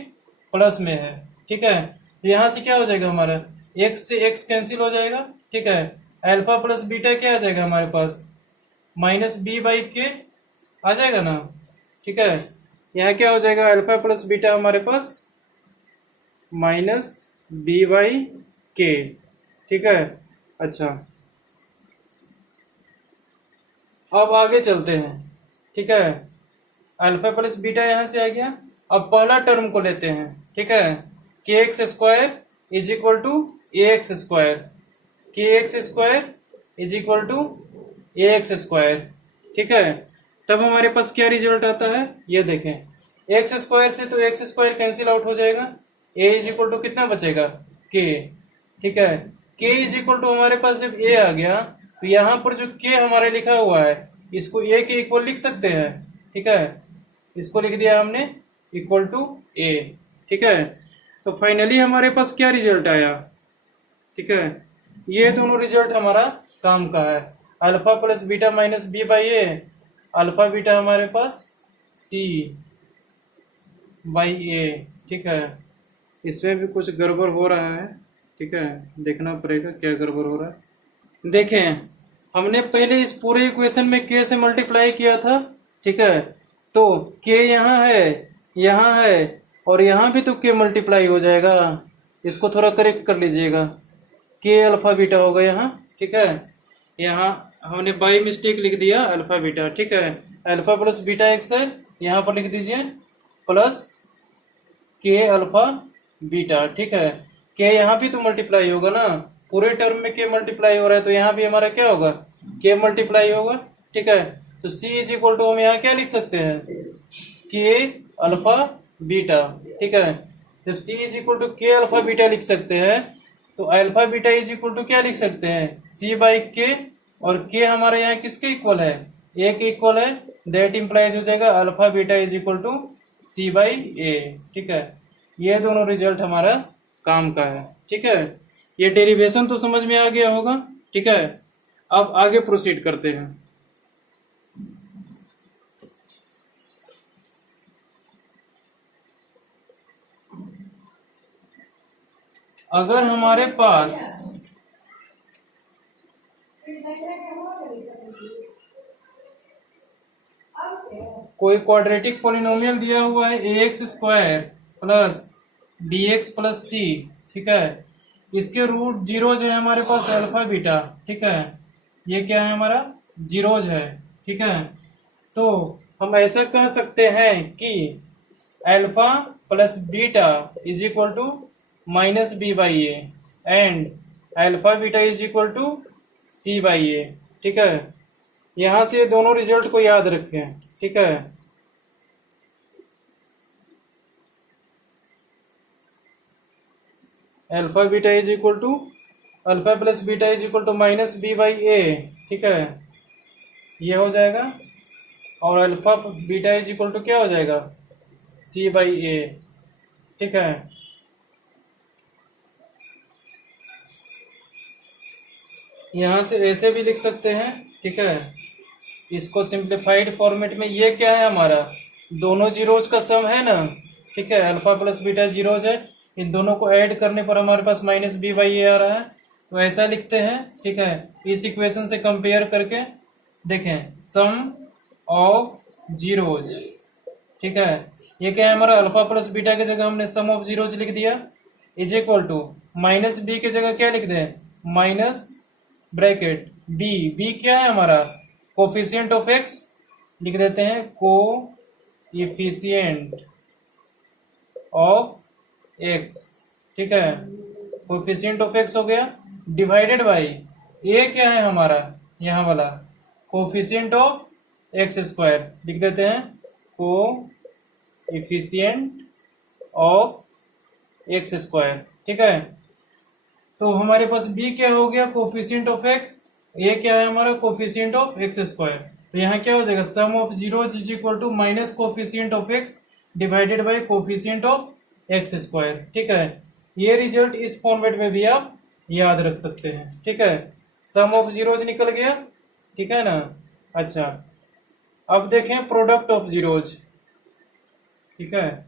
प्लस में है, ठीक है। यहां से क्या हो जाएगा हमारा? एक्स से एक्स कैंसिल हो जाएगा, ठीक है। अल्फा प्लस बीटा क्या आ जाएगा हमारे पास? माइनस बी बाई के आ जाएगा ना, ठीक है। यहाँ क्या हो जाएगा? अल्फा प्लस बीटा हमारे पास माइनस बी बाई के, ठीक है। अच्छा, अब आगे चलते हैं, ठीक है। अल्फा प्लस बीटा यहां से आ गया। अब पहला टर्म को लेते हैं, ठीक है। K x square is equal to a x square, k x square is equal to a x square, ठीक है। तब हमारे पास क्या रिजल्ट आता है ये देखें। एक्स स्क्वायर से तो एक्स स्क्वायर कैंसिल आउट हो जाएगा, ए इज इक्वल टू कितना बचेगा, के, ठीक है। के इज इक्वल टू हमारे पास जब ए आ गया तो यहाँ पर जो के हमारे लिखा हुआ है इसको ए के इक्वल लिख सकते हैं, ठीक है। इसको लिख दिया हमने इक्वल टू ए, ठीक है। तो फाइनली हमारे पास क्या रिजल्ट आया, ठीक है। ये दोनों रिजल्ट हमारा काम का है, alpha plus beta minus B by A, alpha beta हमारे पास सी बाई ए, ठीक है। इसमें भी कुछ गड़बड़ हो रहा है, ठीक है, देखना पड़ेगा क्या गड़बड़ हो रहा है। देखें, हमने पहले इस पूरे इक्वेशन में के से मल्टीप्लाई किया था, ठीक है। तो के यहाँ है और यहाँ भी तो के मल्टीप्लाई हो जाएगा, इसको थोड़ा करेक्ट कर लीजिएगा। के अल्फा बीटा होगा यहाँ, ठीक है। यहाँ हमने बाई मिस्टेक लिख दिया अल्फा बीटा, ठीक है। अल्फा प्लस बीटा एक्स है, यहाँ पर लिख दीजिए प्लस के अल्फा बीटा, ठीक है। के यहाँ भी तो मल्टीप्लाई होगा ना, पूरे टर्म में के मल्टीप्लाई हो रहा है तो यहाँ भी हमारा क्या होगा, के मल्टीप्लाई होगा, ठीक है। तो सी इज इक्वल टू हम यहाँ क्या लिख सकते हैं, के अल्फा बीटा, ठीक है। जब सी इज इक्वल टू के अल्फा बीटा लिख सकते हैं तो alpha beta is equal to क्या लिख सकते हैं, सी बाई के, और के हमारे यहाँ किसके इक्वल है, ए के इक्वल है, दैट इंप्लाइज हो जाएगा alpha beta is equal to c by a, ठीक है। ये दोनों रिजल्ट हमारा काम का है, ठीक है। ये डेरिवेशन तो समझ में आ गया होगा, ठीक है। अब आगे प्रोसीड करते हैं। अगर हमारे पास कोई क्वाड्रेटिक पॉलिनोमियल दिया हुआ है a x square plus B x plus सी, ठीक है। इसके रूट जीरोज है हमारे पास अल्फा बीटा, ठीक है। ये क्या है हमारा, जीरोज है, ठीक है। तो हम ऐसा कह सकते हैं कि alpha plus beta is equal to minus B by a and alpha beta is equal to c by a, ठीक है। यहां से दोनों रिजल्ट को याद रखें, ठीक है। Alpha beta is equal to alpha plus beta is equal to minus B by a, ठीक है, ये हो जाएगा। और alpha beta is equal to क्या हो जाएगा, सी बाई ए, ठीक है। यहां से ऐसे भी लिख सकते हैं, ठीक है। इसको सिंप्लीफाइड फॉर्मेट में ये क्या है हमारा, दोनों जीरोज का सम है ना, ठीक है। अल्फा प्लस बीटा जीरोज है, इन दोनों को ऐड करने पर हमारे पास माइनस बी बाई ए आ रहा है, तो ऐसा लिखते हैं, ठीक है। इस इक्वेशन से कंपेयर करके देखें, सम ऑफ जीरोज, ठीक है। ये क्या है हमारा, अल्फा प्लस बीटा की जगह हमने सम ऑफ जीरोज लिख दिया, is equal to minus B की जगह क्या लिख दें, माइनस ब्रैकेट बी, बी क्या है हमारा, कोफिशिएंट ऑफ एक्स लिख देते हैं, कोएफिशिएंट ऑफ एक्स, ठीक है। कोफिशिएंट ऑफ एक्स हो गया, डिवाइडेड बाई ए क्या है हमारा, यहाँ वाला कोफिशिएंट ऑफ एक्स स्क्वायर लिख देते हैं, कोएफिशिएंट ऑफ एक्स स्क्वायर, ठीक है। तो हमारे पास b क्या हो गया, कोफिशिएंट ऑफ x, ये क्या है हमारा, कोफिशिएंट ऑफ x स्क्वायर। तो यहाँ क्या हो जाएगा, sum of zeros is equal to minus coefficient of x divided by coefficient of x square, ठीक है। ये रिजल्ट इस फॉर्मेट में भी आप याद रख सकते हैं, ठीक है। सम ऑफ जीरोज निकल गया, ठीक है ना। अच्छा, अब देखें प्रोडक्ट ऑफ जीरोज, ठीक है।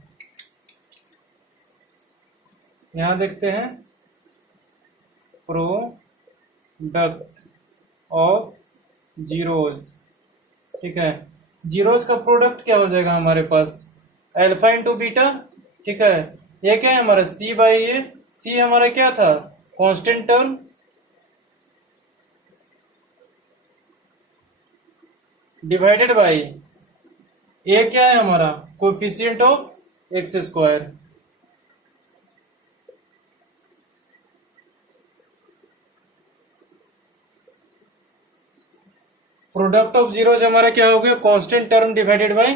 यहां देखते हैं प्रोडक्ट ऑफ जीरोज, ठीक है। जीरोज का प्रोडक्ट क्या हो जाएगा हमारे पास, अल्फा इंटू बीटा, ठीक है। ये क्या है हमारा, सी बाई ए, सी हमारा क्या था, कांस्टेंट टर्म, डिवाइडेड बाई ए क्या है हमारा, coefficient of x square. Product of zeros हमारा क्या हो गया, constant term divided by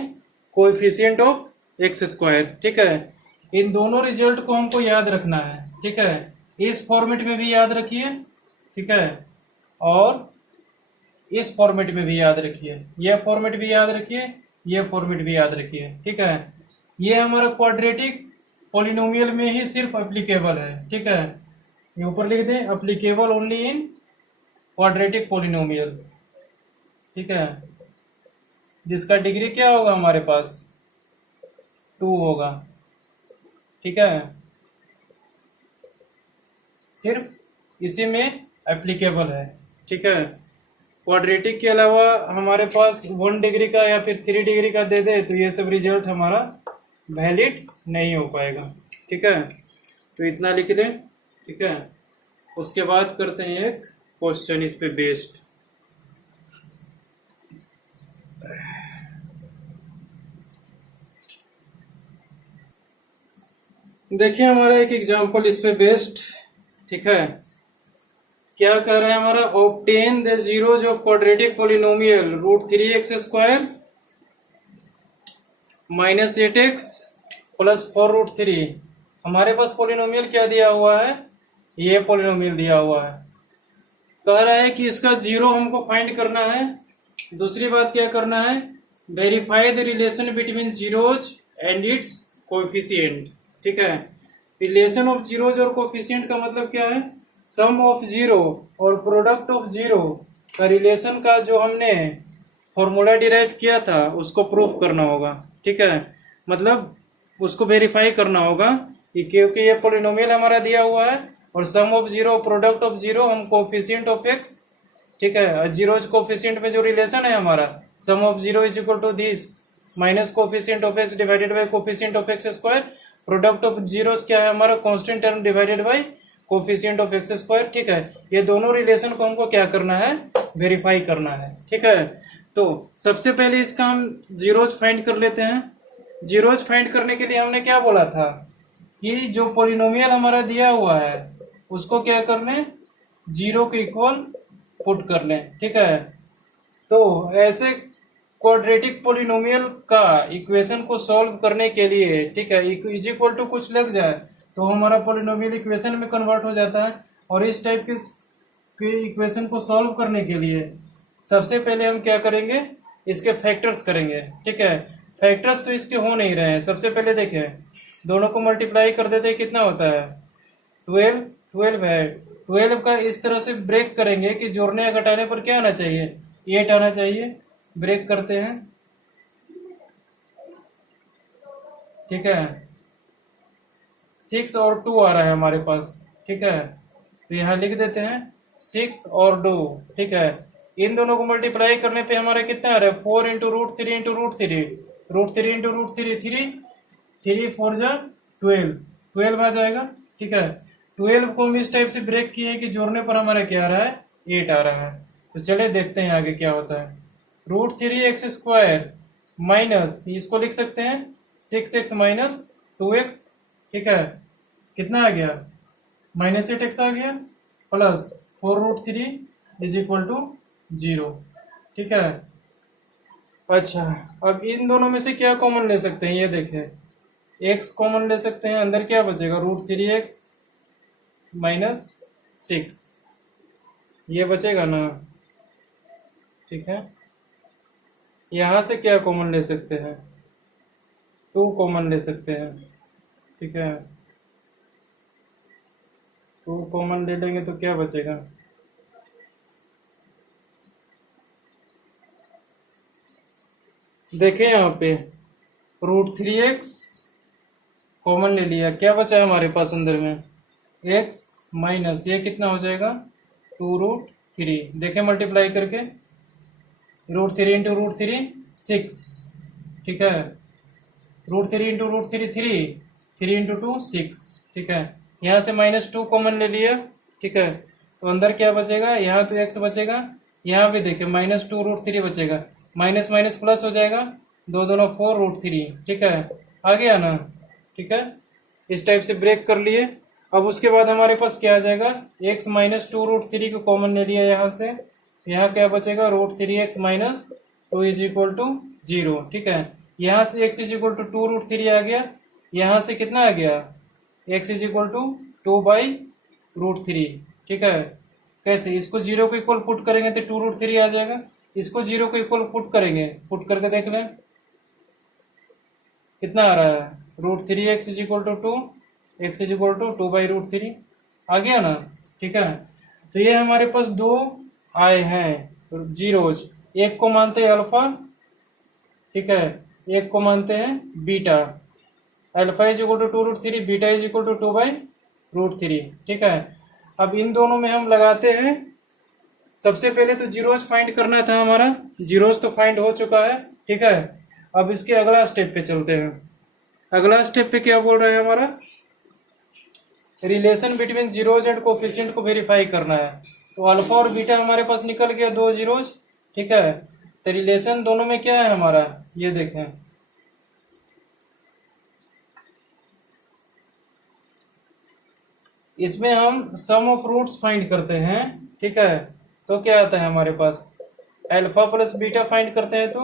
coefficient of x square, ठीक है। इन दोनों रिजल्ट को हमको याद रखना है, ठीक है। इस फॉर्मेट में भी याद रखिए, ठीक है, और इस फॉर्मेट में भी याद रखिए, यह फॉर्मेट भी याद रखिए, यह फॉर्मेट भी याद रखिए, ठीक है। ये हमारा क्वाड्रेटिक पॉलिनोमियल में ही सिर्फ एप्लीकेबल है, ठीक है। ये ऊपर लिख दें, applicable only in quadratic polynomial, ठीक है, जिसका डिग्री क्या होगा हमारे पास 2 होगा, ठीक है। सिर्फ इसी में एप्लीकेबल है, ठीक है। क्वाड्रेटिक के अलावा हमारे पास 1 डिग्री का या फिर 3 डिग्री का दे दे तो ये सब रिजल्ट हमारा वैलिड नहीं हो पाएगा, ठीक है। तो इतना लिख दें, ठीक है। उसके बाद करते हैं एक क्वेश्चन इस पे बेस्ड। देखिए हमारा एक एग्जांपल इस पे बेस्ड, ठीक है। क्या कह रहा है हमारा, obtain the zeros of quadratic polynomial √3x² -8x + 4√3। हमारे पास पॉलिनोमियल क्या दिया हुआ है, ये पॉलिनोमियल दिया हुआ है। कह रहा है कि इसका जीरो हमको फाइंड करना है। दूसरी बात क्या करना है, verify the relation between zeros and it's coefficient, ठीक है। रिलेशन ऑफ जीरोज और कोएफिशिएंट का मतलब क्या है, सम ऑफ जीरो और प्रोडक्ट ऑफ जीरो का रिलेशन का जो हमने फॉर्मूला डिराइव किया था उसको प्रूफ करना होगा, ठीक है। मतलब उसको वेरीफाई करना होगा कि क्योंकि ये पॉलिनोमियल हमारा दिया हुआ है और sum of zero product of zero हम कोएफिशिएंट ऑफ एक्स, ठीक है, जीरोज कोएफिशिएंट में जो रिलेशन है हमारा sum of zero is equal to this minus coefficient of x divided by coefficient of x square, product of zeros क्या है हमारा constant term divided by coefficient of x square, ठीक है। ये दोनों रिलेशन को हमको क्या करना है, वेरीफाई करना है, ठीक है। तो सबसे पहले इसका हम जीरोज फाइंड कर लेते हैं। जीरोज फाइंड करने के लिए हमने क्या बोला था कि जो पॉलिनोमियल हमारा दिया हुआ है उसको क्या कर लें, जीरो के इक्वल पुट कर लें, ठीक है। तो ऐसे क्वाड्रेटिक पॉलिनोमियल का इक्वेशन को सॉल्व करने के लिए, ठीक है, इज इक्वल टू कुछ लग जाए तो हमारा पॉलिनोमियल इक्वेशन में कन्वर्ट हो जाता है। और इस टाइप के इक्वेशन को सॉल्व करने के लिए सबसे पहले हम क्या करेंगे, इसके फैक्टर्स करेंगे, ठीक है। फैक्टर्स तो इसके हो नहीं रहे हैं। सबसे पहले देखें, दोनों को मल्टीप्लाई कर देते हैं, कितना होता है 12 है। 12 का इस तरह से ब्रेक करेंगे कि जोड़ने या घटाने पर क्या आना चाहिए, 8 आना चाहिए। ब्रेक करते हैं, ठीक है। 6 और 2 आ रहा है हमारे पास, ठीक है। तो यहाँ लिख देते हैं 6 और 2, ठीक है। इन दोनों को मल्टीप्लाई करने पे हमारा कितना आ रहा है, 4 × √3 × √3, √3 × √3 3 4 जा 12 आ जाएगा, ठीक है। 12 को हम इस टाइप से ब्रेक किए कि जोड़ने पर हमारा क्या आ रहा है, 8 आ रहा है। तो चले देखते हैं आगे क्या होता है। √3x² माइनस, इसको लिख सकते हैं 6x - 2x, ठीक है। कितना आ गया, -8x आ गया, प्लस 4√3 इज इक्वल टू 0, ठीक है। अच्छा, अब इन दोनों में से क्या कॉमन ले सकते हैं, ये देखें, x कॉमन ले सकते हैं, अंदर क्या बचेगा, √3x - 6, ये बचेगा ना, ठीक है। यहां से क्या कॉमन ले सकते हैं, 2 कॉमन ले सकते हैं, ठीक है। 2 कॉमन ले लेंगे तो क्या बचेगा, देखें यहाँ पे √3x कॉमन ले लिया, क्या बचा है हमारे पास अंदर में, x माइनस ये कितना हो जाएगा 2√3। देखें मल्टीप्लाई करके, √3 × √3 6, ठीक है। √3 × √3 3 × 2 6, ठीक है। यहाँ से -2 कॉमन ले लिया, ठीक है। तो अंदर क्या बचेगा, यहाँ तो x बचेगा, यहाँ भी देखिए -2 √3 बचेगा, माइनस माइनस प्लस हो जाएगा, 2 दूना 4 √3, ठीक है। आ गया ना, ठीक है। इस टाइप से ब्रेक कर लिए। अब उसके बाद हमारे पास क्या आ जाएगा, x - 2 √3 को कॉमन ले लिया यहाँ से, यहाँ क्या बचेगा, √3x - 2 इज इक्वल टू 0, ठीक है। यहाँ से x इज इक्वल टू 2 √3 आ गया, यहाँ से कितना आ गया, x इज इक्वल टू 2/√3, ठीक है। कैसे, इसको जीरो को इक्वल पुट करेंगे तो 2√3 आ जाएगा, इसको जीरो को इक्वल पुट करेंगे, पुट करके देख लें कितना आ रहा है, √3x is equal to 2, x is equal to 2/√3 आ गया ना, ठीक है। तो ये हमारे पास दो आए हैं जीरोज, एक को मानते हैं अल्फा, ठीक है, एक को मानते हैं beta. Alpha is equal to 2√3, beta is equal to 2/√3, ठीक है। अब इन दोनों में हम लगाते हैं, सबसे पहले तो जीरोज फाइंड करना था हमारा, जीरोज तो फाइंड हो चुका है, ठीक है। अब इसके अगला स्टेप पे चलते हैं। अगला स्टेप पे क्या बोल रहे हैं हमारा, relation between zeros and coefficient को वेरीफाई करना है। तो अल्फा और बीटा हमारे पास निकल गया, दो जीरोज, ठीक है। तो रिलेशन दोनों में क्या है हमारा, ये देखें, इसमें हम सम ऑफ रूट्स फाइंड करते हैं, ठीक है। तो क्या आता है हमारे पास, अल्फा प्लस बीटा फाइंड करते हैं तो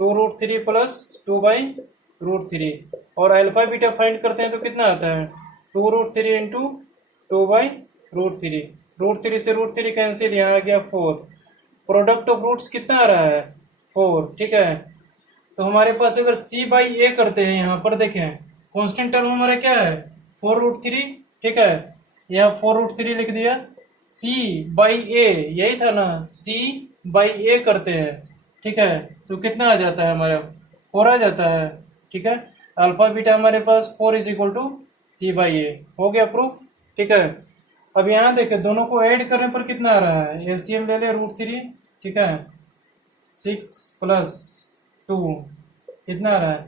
2√3 प्लस 2/√3, और अल्फा बीटा फाइंड करते हैं तो कितना आता है, 2√3 इंटू 2/√3, √3 से √3 कैंसिल, यहाँ आ गया 4, प्रोडक्ट ऑफ रूट्स कितना आ रहा है 4, ठीक है। तो हमारे पास अगर c/a करते हैं, यहाँ पर देखें कांस्टेंट टर्म हमारा क्या है 4√3, ठीक है, यहाँ 4√3 लिख दिया, c/a यही था ना, c/a करते हैं, ठीक है, तो कितना आ जाता है हमारा 4 आ जाता है, ठीक है। अल्फा बीटा हमारे पास 4 इज इक्वल टू c/a, हो गया प्रूफ, ठीक है। अब यहाँ देखें दोनों को ऐड करने पर कितना आ रहा है, एलसीएम ले ले √3, ठीक है, 6 प्लस 2 कितना आ रहा है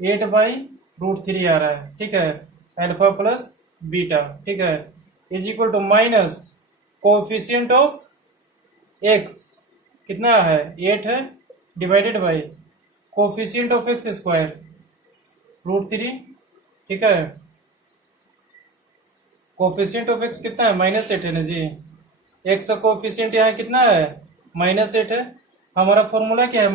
8/√3 आ रहा है, ठीक है, अल्फा प्लस बीटा, ठीक है, is equal to minus coefficient of x कितना है 8 है, divided by coefficient of x square √3, ठीक है। कोएफिशिएंट ऑफ x कितना है -8 है ना जी, x का कोएफिशिएंट यहाँ कितना है -8 है। हमारा फॉर्मूला क्या है,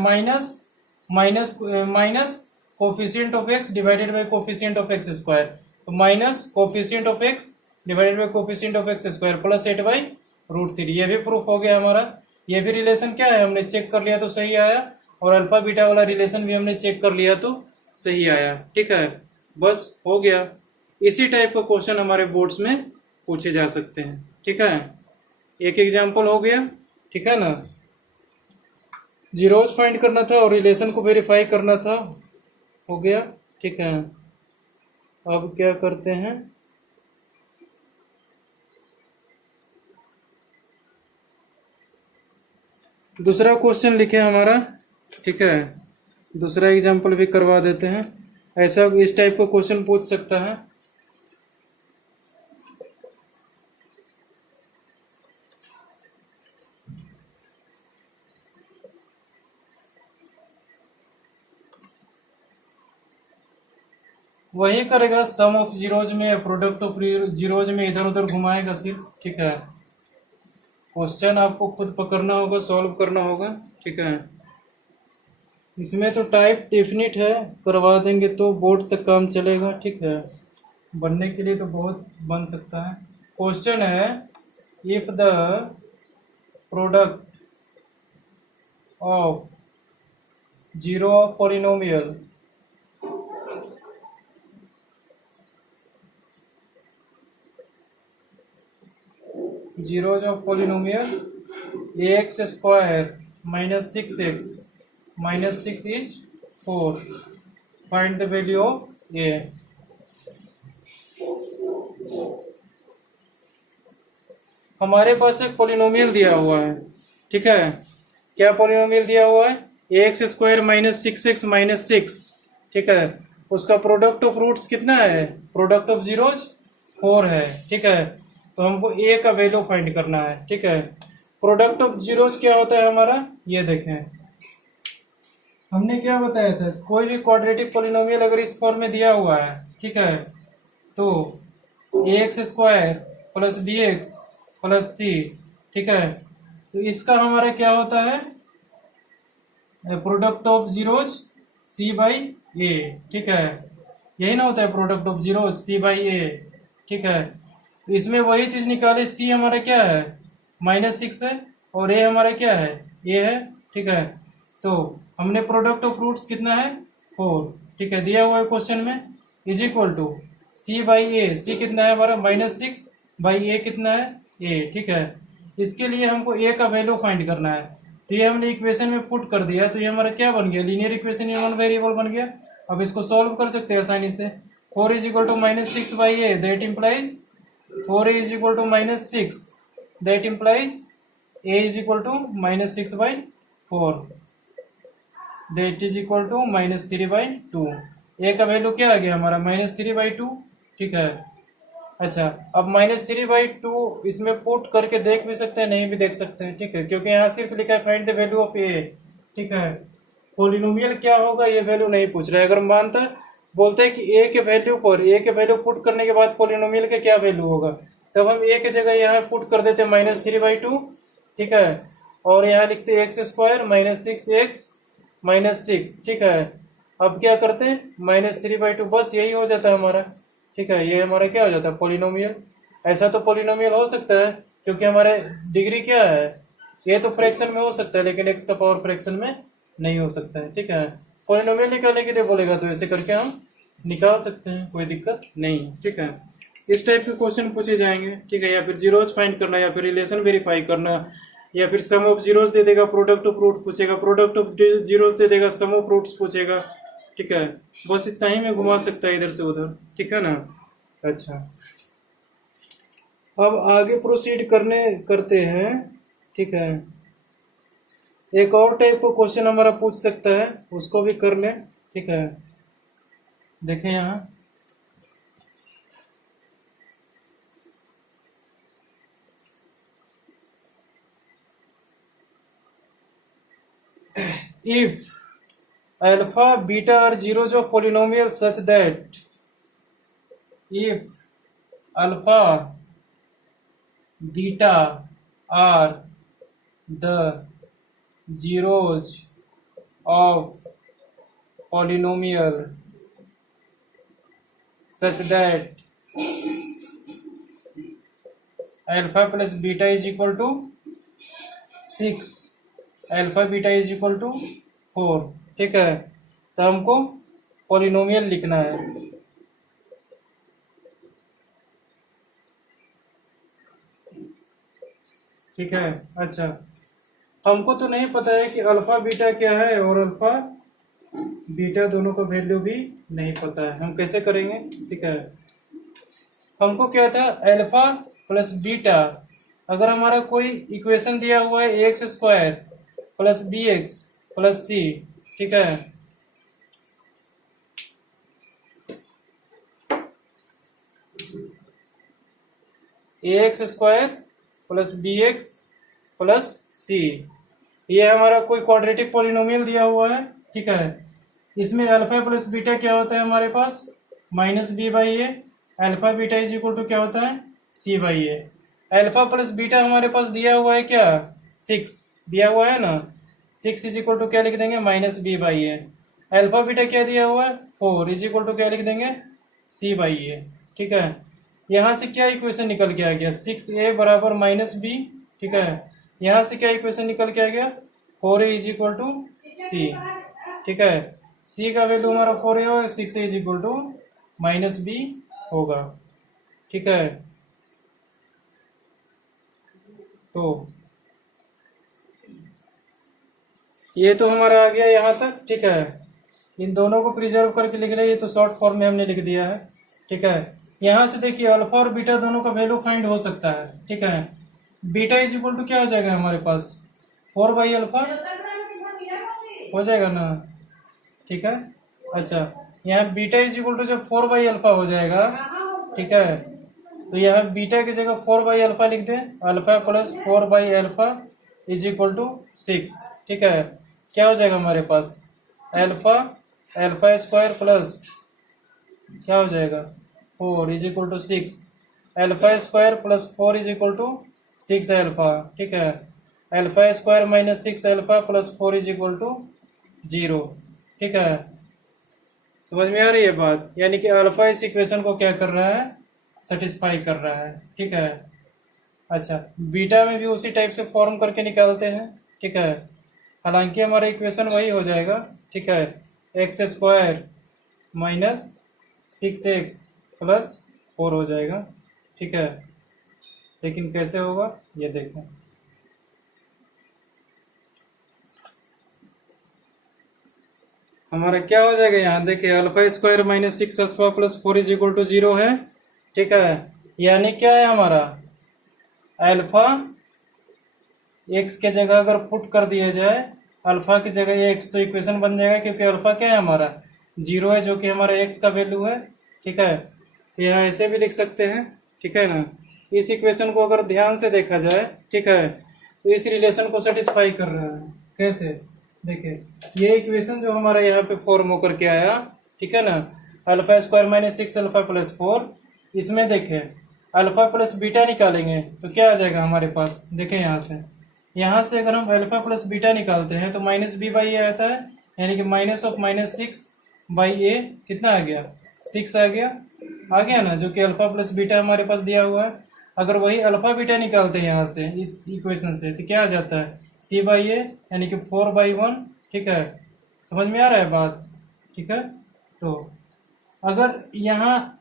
minus coefficient of x divided by coefficient of x square, तो minus coefficient of x divided by coefficient of x square plus 8/√3, ये भी प्रूफ हो गया हमारा। ये भी रिलेशन क्या है, हमने चेक कर लिया तो सही आया, और अल्फा बीटा वाला रिलेशन भी हमने चेक कर लिया तो सही आया, ठीक है, बस हो गया। इसी टाइप का क्वेश्चन हमारे बोर्ड्स में पूछे जा सकते हैं, ठीक है। एक एग्जांपल हो गया, ठीक है ना, जीरोज फाइंड करना था और रिलेशन को वेरीफाई करना था, हो गया, ठीक है। अब क्या करते हैं, दूसरा क्वेश्चन लिखे हमारा, ठीक है, दूसरा एग्जांपल भी करवा देते हैं। ऐसा इस टाइप का क्वेश्चन पूछ सकता है, वही करेगा, सम ऑफ जीरोज में प्रोडक्ट ऑफ जीरोज में इधर उधर घुमाएगा सिर्फ, ठीक है। क्वेश्चन आपको खुद पकड़ना होगा, सॉल्व करना होगा, ठीक है। इसमें तो टाइप डेफिनिट है, करवा देंगे तो बोर्ड तक काम चलेगा, ठीक है। बनने के लिए तो बहुत बन सकता है। क्वेश्चन है, if the product of zero of polynomial zeros of polynomial ax square minus 6x minus 6 is 4. Find the value of a. हमारे पास एक पोलिनोमियल दिया हुआ है, ठीक है। क्या पोलिनोमियल दिया हुआ है, ax square minus 6x minus 6, ठीक है। उसका प्रोडक्ट ऑफ रूट्स कितना है, प्रोडक्ट ऑफ जीरोज 4 है, ठीक है। तो हमको a का वैल्यू फाइंड करना है, ठीक है। प्रोडक्ट ऑफ जीरोज क्या होता है हमारा, ये देखें, हमने क्या बताया था, कोई भी क्वाड्रेटिक पॉलिनोमियल अगर इस फॉर्म में दिया हुआ है, ठीक है, तो ax square plus bx plus c, ठीक है, तो इसका हमारा क्या होता है, प्रोडक्ट ऑफ जीरोज c/a, ठीक है। यही ना होता है product of zero, c by a, ठीक है। तो इसमें वही चीज निकाले, सी हमारा क्या है -6 है और ए हमारा क्या है ए है, ठीक है। तो हमने प्रोडक्ट ऑफ रूट्स कितना है 4, ठीक है, दिया हुआ है क्वेश्चन में, is equal to c by a, c कितना है हमारा -6 बाई ए कितना है ए, ठीक है। इसके लिए हमको ए का वैल्यू फाइंड करना है, तो ये हमने इक्वेशन में पुट कर दिया, तो ये हमारा क्या बन गया, लीनियर इक्वेशन में वन वेरिएबल बन गया। अब इसको सॉल्व कर सकते हैं आसानी से, 4 is equal to -6 by A, that implies 4 is equal to -6, that implies A is equal to -6 by 4, that is equal to -3/2। A का वैल्यू क्या आ गया हमारा -3/2, ठीक है। अच्छा, अब -3/2 इसमें पुट करके देख भी सकते हैं, नहीं भी देख सकते हैं, ठीक है, क्योंकि यहाँ सिर्फ लिखा है फाइंड द वैल्यू ऑफ ए, ठीक है। पॉलिनोमियल क्या होगा ये वैल्यू नहीं पूछ रहा है। अगर मानता बोलते हैं कि ए के वैल्यू पर, ए के वैल्यू पुट करने के बाद पॉलिनोमियल का क्या वैल्यू होगा, तब हम ए की जगह यहाँ पुट कर देते -3/2, ठीक है, और यहाँ लिखते x² -6x -6, ठीक है। अब क्या करते हैं -3/2, बस यही हो जाता है हमारा, ठीक है, ये हमारा क्या हो जाता है पॉलिनोमियल। ऐसा तो पॉलिनोमियल हो सकता है क्योंकि हमारे डिग्री क्या है, ये तो फ्रैक्शन में हो सकता है लेकिन x का पावर फ्रैक्शन में नहीं हो सकता है, ठीक है। पॉलिनोमियल निकालने के लिए बोलेगा तो ऐसे करके हम निकाल सकते हैं, कोई दिक्कत नहीं, ठीक है। इस टाइप के क्वेश्चन पूछे जाएंगे, ठीक है, या फिर जीरोज फाइंड करना, या फिर रिलेशन वेरीफाई करना, या फिर सम ऑफ जीरोज दे देगा प्रोडक्ट ऑफ रूट पूछेगा, प्रोडक्ट ऑफ जीरोज दे देगा सम ऑफ रूट्स पूछेगा, ठीक है। बस इतना ही में घुमा सकता है इधर से उधर, ठीक है ना। अच्छा, अब आगे प्रोसीड करते हैं, ठीक है। एक और टाइप का क्वेश्चन हमारा पूछ सकता है, उसको भी कर लें, ठीक है। देखें यहाँ, if alpha beta are zeros of polynomial such that if alpha beta are the zeros of polynomial such that alpha plus beta is equal to 6, alpha beta is equal to 4, ठीक है। तो हमको पॉलिनोमियल लिखना है, ठीक है। अच्छा, हमको तो नहीं पता है कि अल्फा बीटा क्या है और अल्फा बीटा दोनों का वैल्यू भी नहीं पता है, हम कैसे करेंगे, ठीक है। हमको क्या था अल्फा प्लस बीटा, अगर हमारा कोई इक्वेशन दिया हुआ है x² plus bx plus c, ठीक है, ax² plus bx plus c, ये हमारा कोई क्वाड्रेटिक पॉलिनोमियल दिया हुआ है, ठीक है। इसमें अल्फा प्लस बीटा क्या होता है हमारे पास -b/a, alpha beta is equal to क्या होता है c/a। अल्फा प्लस बीटा हमारे पास दिया हुआ है क्या 6 दिया हुआ है ना, 6 इज इक्वल टू क्या लिख देंगे -b/a। अल्फा बीटा क्या दिया हुआ है 4 इज इक्वल टू क्या लिख देंगे c/a, ठीक है। यहाँ से क्या इक्वेशन निकल के आ गया 6a बराबर -b, ठीक है। यहाँ से क्या इक्वेशन निकल के आ गया 4a is equal to c, ठीक है। c का वैल्यू हमारा 4a और 6a is equal to -b होगा, ठीक है। तो ये तो हमारा आ गया यहाँ तक, ठीक है। इन दोनों को प्रिजर्व करके लिख लिया, ये तो शॉर्ट फॉर्म में हमने लिख दिया है, ठीक है। यहाँ से देखिए अल्फा और बीटा दोनों का वैल्यू फाइंड हो सकता है, ठीक है। बीटा इज इक्वल टू क्या हो जाएगा हमारे पास 4/अल्फा हो जाएगा ना, ठीक है। अच्छा, यहाँ बीटा इज इक्वल टू जब 4/अल्फा हो जाएगा, ठीक है, तो यहाँ बीटा की जगह 4/अल्फा लिख दें, अल्फा प्लस 4/अल्फा इज इक्वल टू 6, ठीक है। क्या हो जाएगा हमारे पास अल्फा² प्लस क्या हो जाएगा 4 इज इक्वल टू 6, अल्फा² plus 4 is equal to 6 alpha, ठीक है। अल्फा² minus 6 alpha plus 4 is equal to 0, ठीक है। समझ में आ रही है बात? यानी कि अल्फा इस इक्वेशन को क्या कर रहा है, सेटिस्फाई कर रहा है, ठीक है। अच्छा, बीटा में भी उसी टाइप से फॉर्म करके निकालते हैं, ठीक है। हालांकि हमारा इक्वेशन वही हो जाएगा, ठीक है, x square minus 6x plus 4 हो जाएगा, ठीक है। लेकिन कैसे होगा ये देखें। हमारा क्या हो जाएगा यहाँ देखिए, alpha square minus 6 alpha plus 4 is equal to 0 है, ठीक है। यानी क्या है हमारा, अल्फा एक्स के जगह अगर पुट कर दिया जाए, अल्फा की जगह एक्स, तो इक्वेशन बन जाएगा, क्योंकि अल्फा क्या है हमारा 0 है, जो कि हमारा एक्स का वैल्यू है, ठीक है। तो यहाँ ऐसे भी लिख सकते हैं, ठीक है ना। इस इक्वेशन को अगर ध्यान से देखा जाए, ठीक है, तो इस रिलेशन को सेटिस्फाई कर रहा है। कैसे, देखिए ये इक्वेशन जो हमारा यहाँ पे फॉर्म होकर के आया, ठीक है ना, alpha square minus 6 alpha plus 4, इसमें देखें अल्फा प्लस बीटा निकालेंगे तो क्या आ जाएगा हमारे पास, देखें यहाँ से अगर हम अल्फा प्लस बीटा निकालते हैं तो माइनस बी बाई ए आता है, यानी कि माइनस ऑफ माइनस 6 बाई ए कितना आ गया, 6 आ गया ना, जो कि अल्फा प्लस बीटा हमारे पास दिया हुआ है। अगर वही अल्फा बीटा निकालते हैं यहाँ से इस इक्वेशन से, तो क्या आ जाता है, सी बाई ए, यानी कि 4/1, ठीक है। समझ में आ रहा है बात, ठीक है। तो अगर यहाँ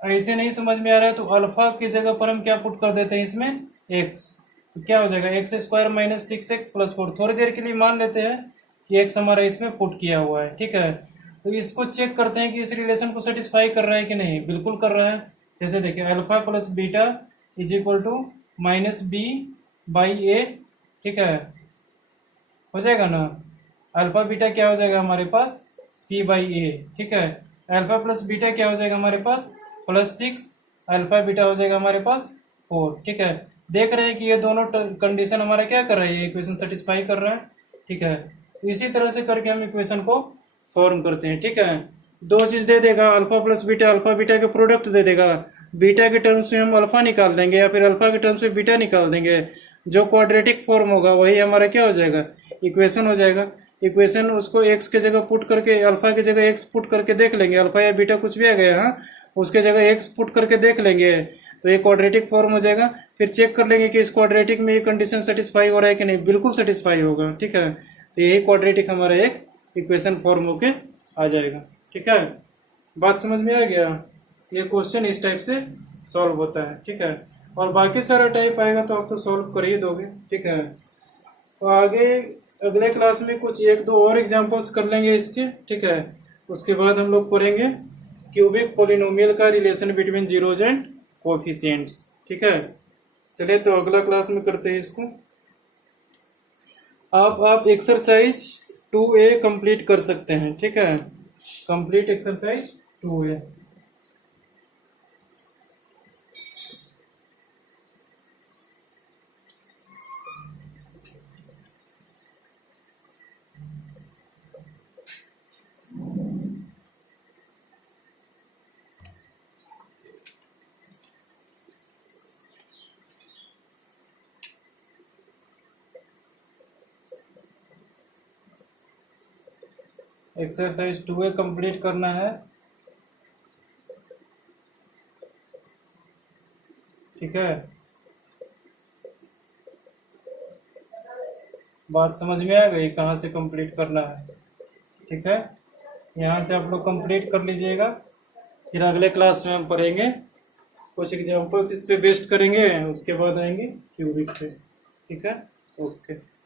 ऐसे नहीं समझ में आ रहा है तो अल्फा की जगह पर हम क्या पुट कर देते हैं इसमें, एक्स, तो क्या हो जाएगा, x square minus 6x plus 4। थोड़ी देर के लिए मान लेते हैं कि एक्स हमारा इसमें पुट किया हुआ है, ठीक है। तो इसको चेक करते हैं कि इस रिलेशन को सेटिस्फाई कर रहा है कि नहीं, बिल्कुल कर रहा है। जैसे देखिए alpha plus beta is equal to minus B by a, ठीक है, हो जाएगा ना। अल्फा बीटा क्या हो जाएगा हमारे पास, सी बाई ए, ठीक है। अल्फा प्लस बीटा क्या हो जाएगा हमारे पास, प्लस 6, अल्फा बीटा हो जाएगा हमारे पास 4, ठीक है। देख रहे हैं कि ये दोनों कंडीशन हमारा क्या कर रहा है, ये इक्वेशन सेटिस्फाई कर रहा है, ठीक है। इसी तरह से करके हम इक्वेशन को फॉर्म करते हैं, ठीक है। दो चीज दे देगा, alpha plus beta, alpha beta के प्रोडक्ट दे देगा, बीटा के टर्म्स में हम अल्फा निकाल देंगे या फिर अल्फा के टर्म्स में बीटा निकाल देंगे। जो क्वाड्रेटिक फॉर्म होगा वही हमारा क्या हो जाएगा, इक्वेशन हो जाएगा। इक्वेशन उसको एक्स के जगह पुट करके, अल्फा की जगह एक्स पुट करके देख लेंगे, अल्फा या बीटा कुछ भी आ गया, हाँ, उसके जगह एक्स पुट करके देख लेंगे तो ये क्वाड्रेटिक फॉर्म हो जाएगा। फिर चेक कर लेंगे कि इस क्वाड्रेटिक में ये कंडीशन सेटिस्फाई हो रहा है कि नहीं, बिल्कुल सेटिस्फाई होगा, ठीक है। तो यही क्वाड्रेटिक हमारा एक इक्वेशन फॉर्म होके आ जाएगा, ठीक है। बात समझ में आ गया? ये क्वेश्चन इस टाइप से सॉल्व होता है, ठीक है। और बाकी सारा टाइप आएगा तो आप तो सॉल्व कर ही दोगे, ठीक है। तो आगे अगले क्लास में कुछ 1-2 और एग्जांपल्स कर लेंगे इसके, ठीक है। उसके बाद हम लोग पढ़ेंगे क्यूबिक पॉलिनोमियल का relation between zeros and coefficients, ठीक है। चलिए तो अगला क्लास में करते हैं इसको। आप एक्सरसाइज 2A कंप्लीट कर सकते हैं, ठीक है। Complete exercise 2A। Exercise 2A complete करना है, ठीक है। बात समझ में आ गई कहाँ से कंप्लीट करना है, ठीक है। यहाँ से आप लोग कंप्लीट कर लीजिएगा। फिर अगले क्लास में हम पढ़ेंगे, कुछ एग्जांपल्स इस पे बेस्ड करेंगे, उसके बाद आएंगे क्यूबिक पे, ठीक है। ओके।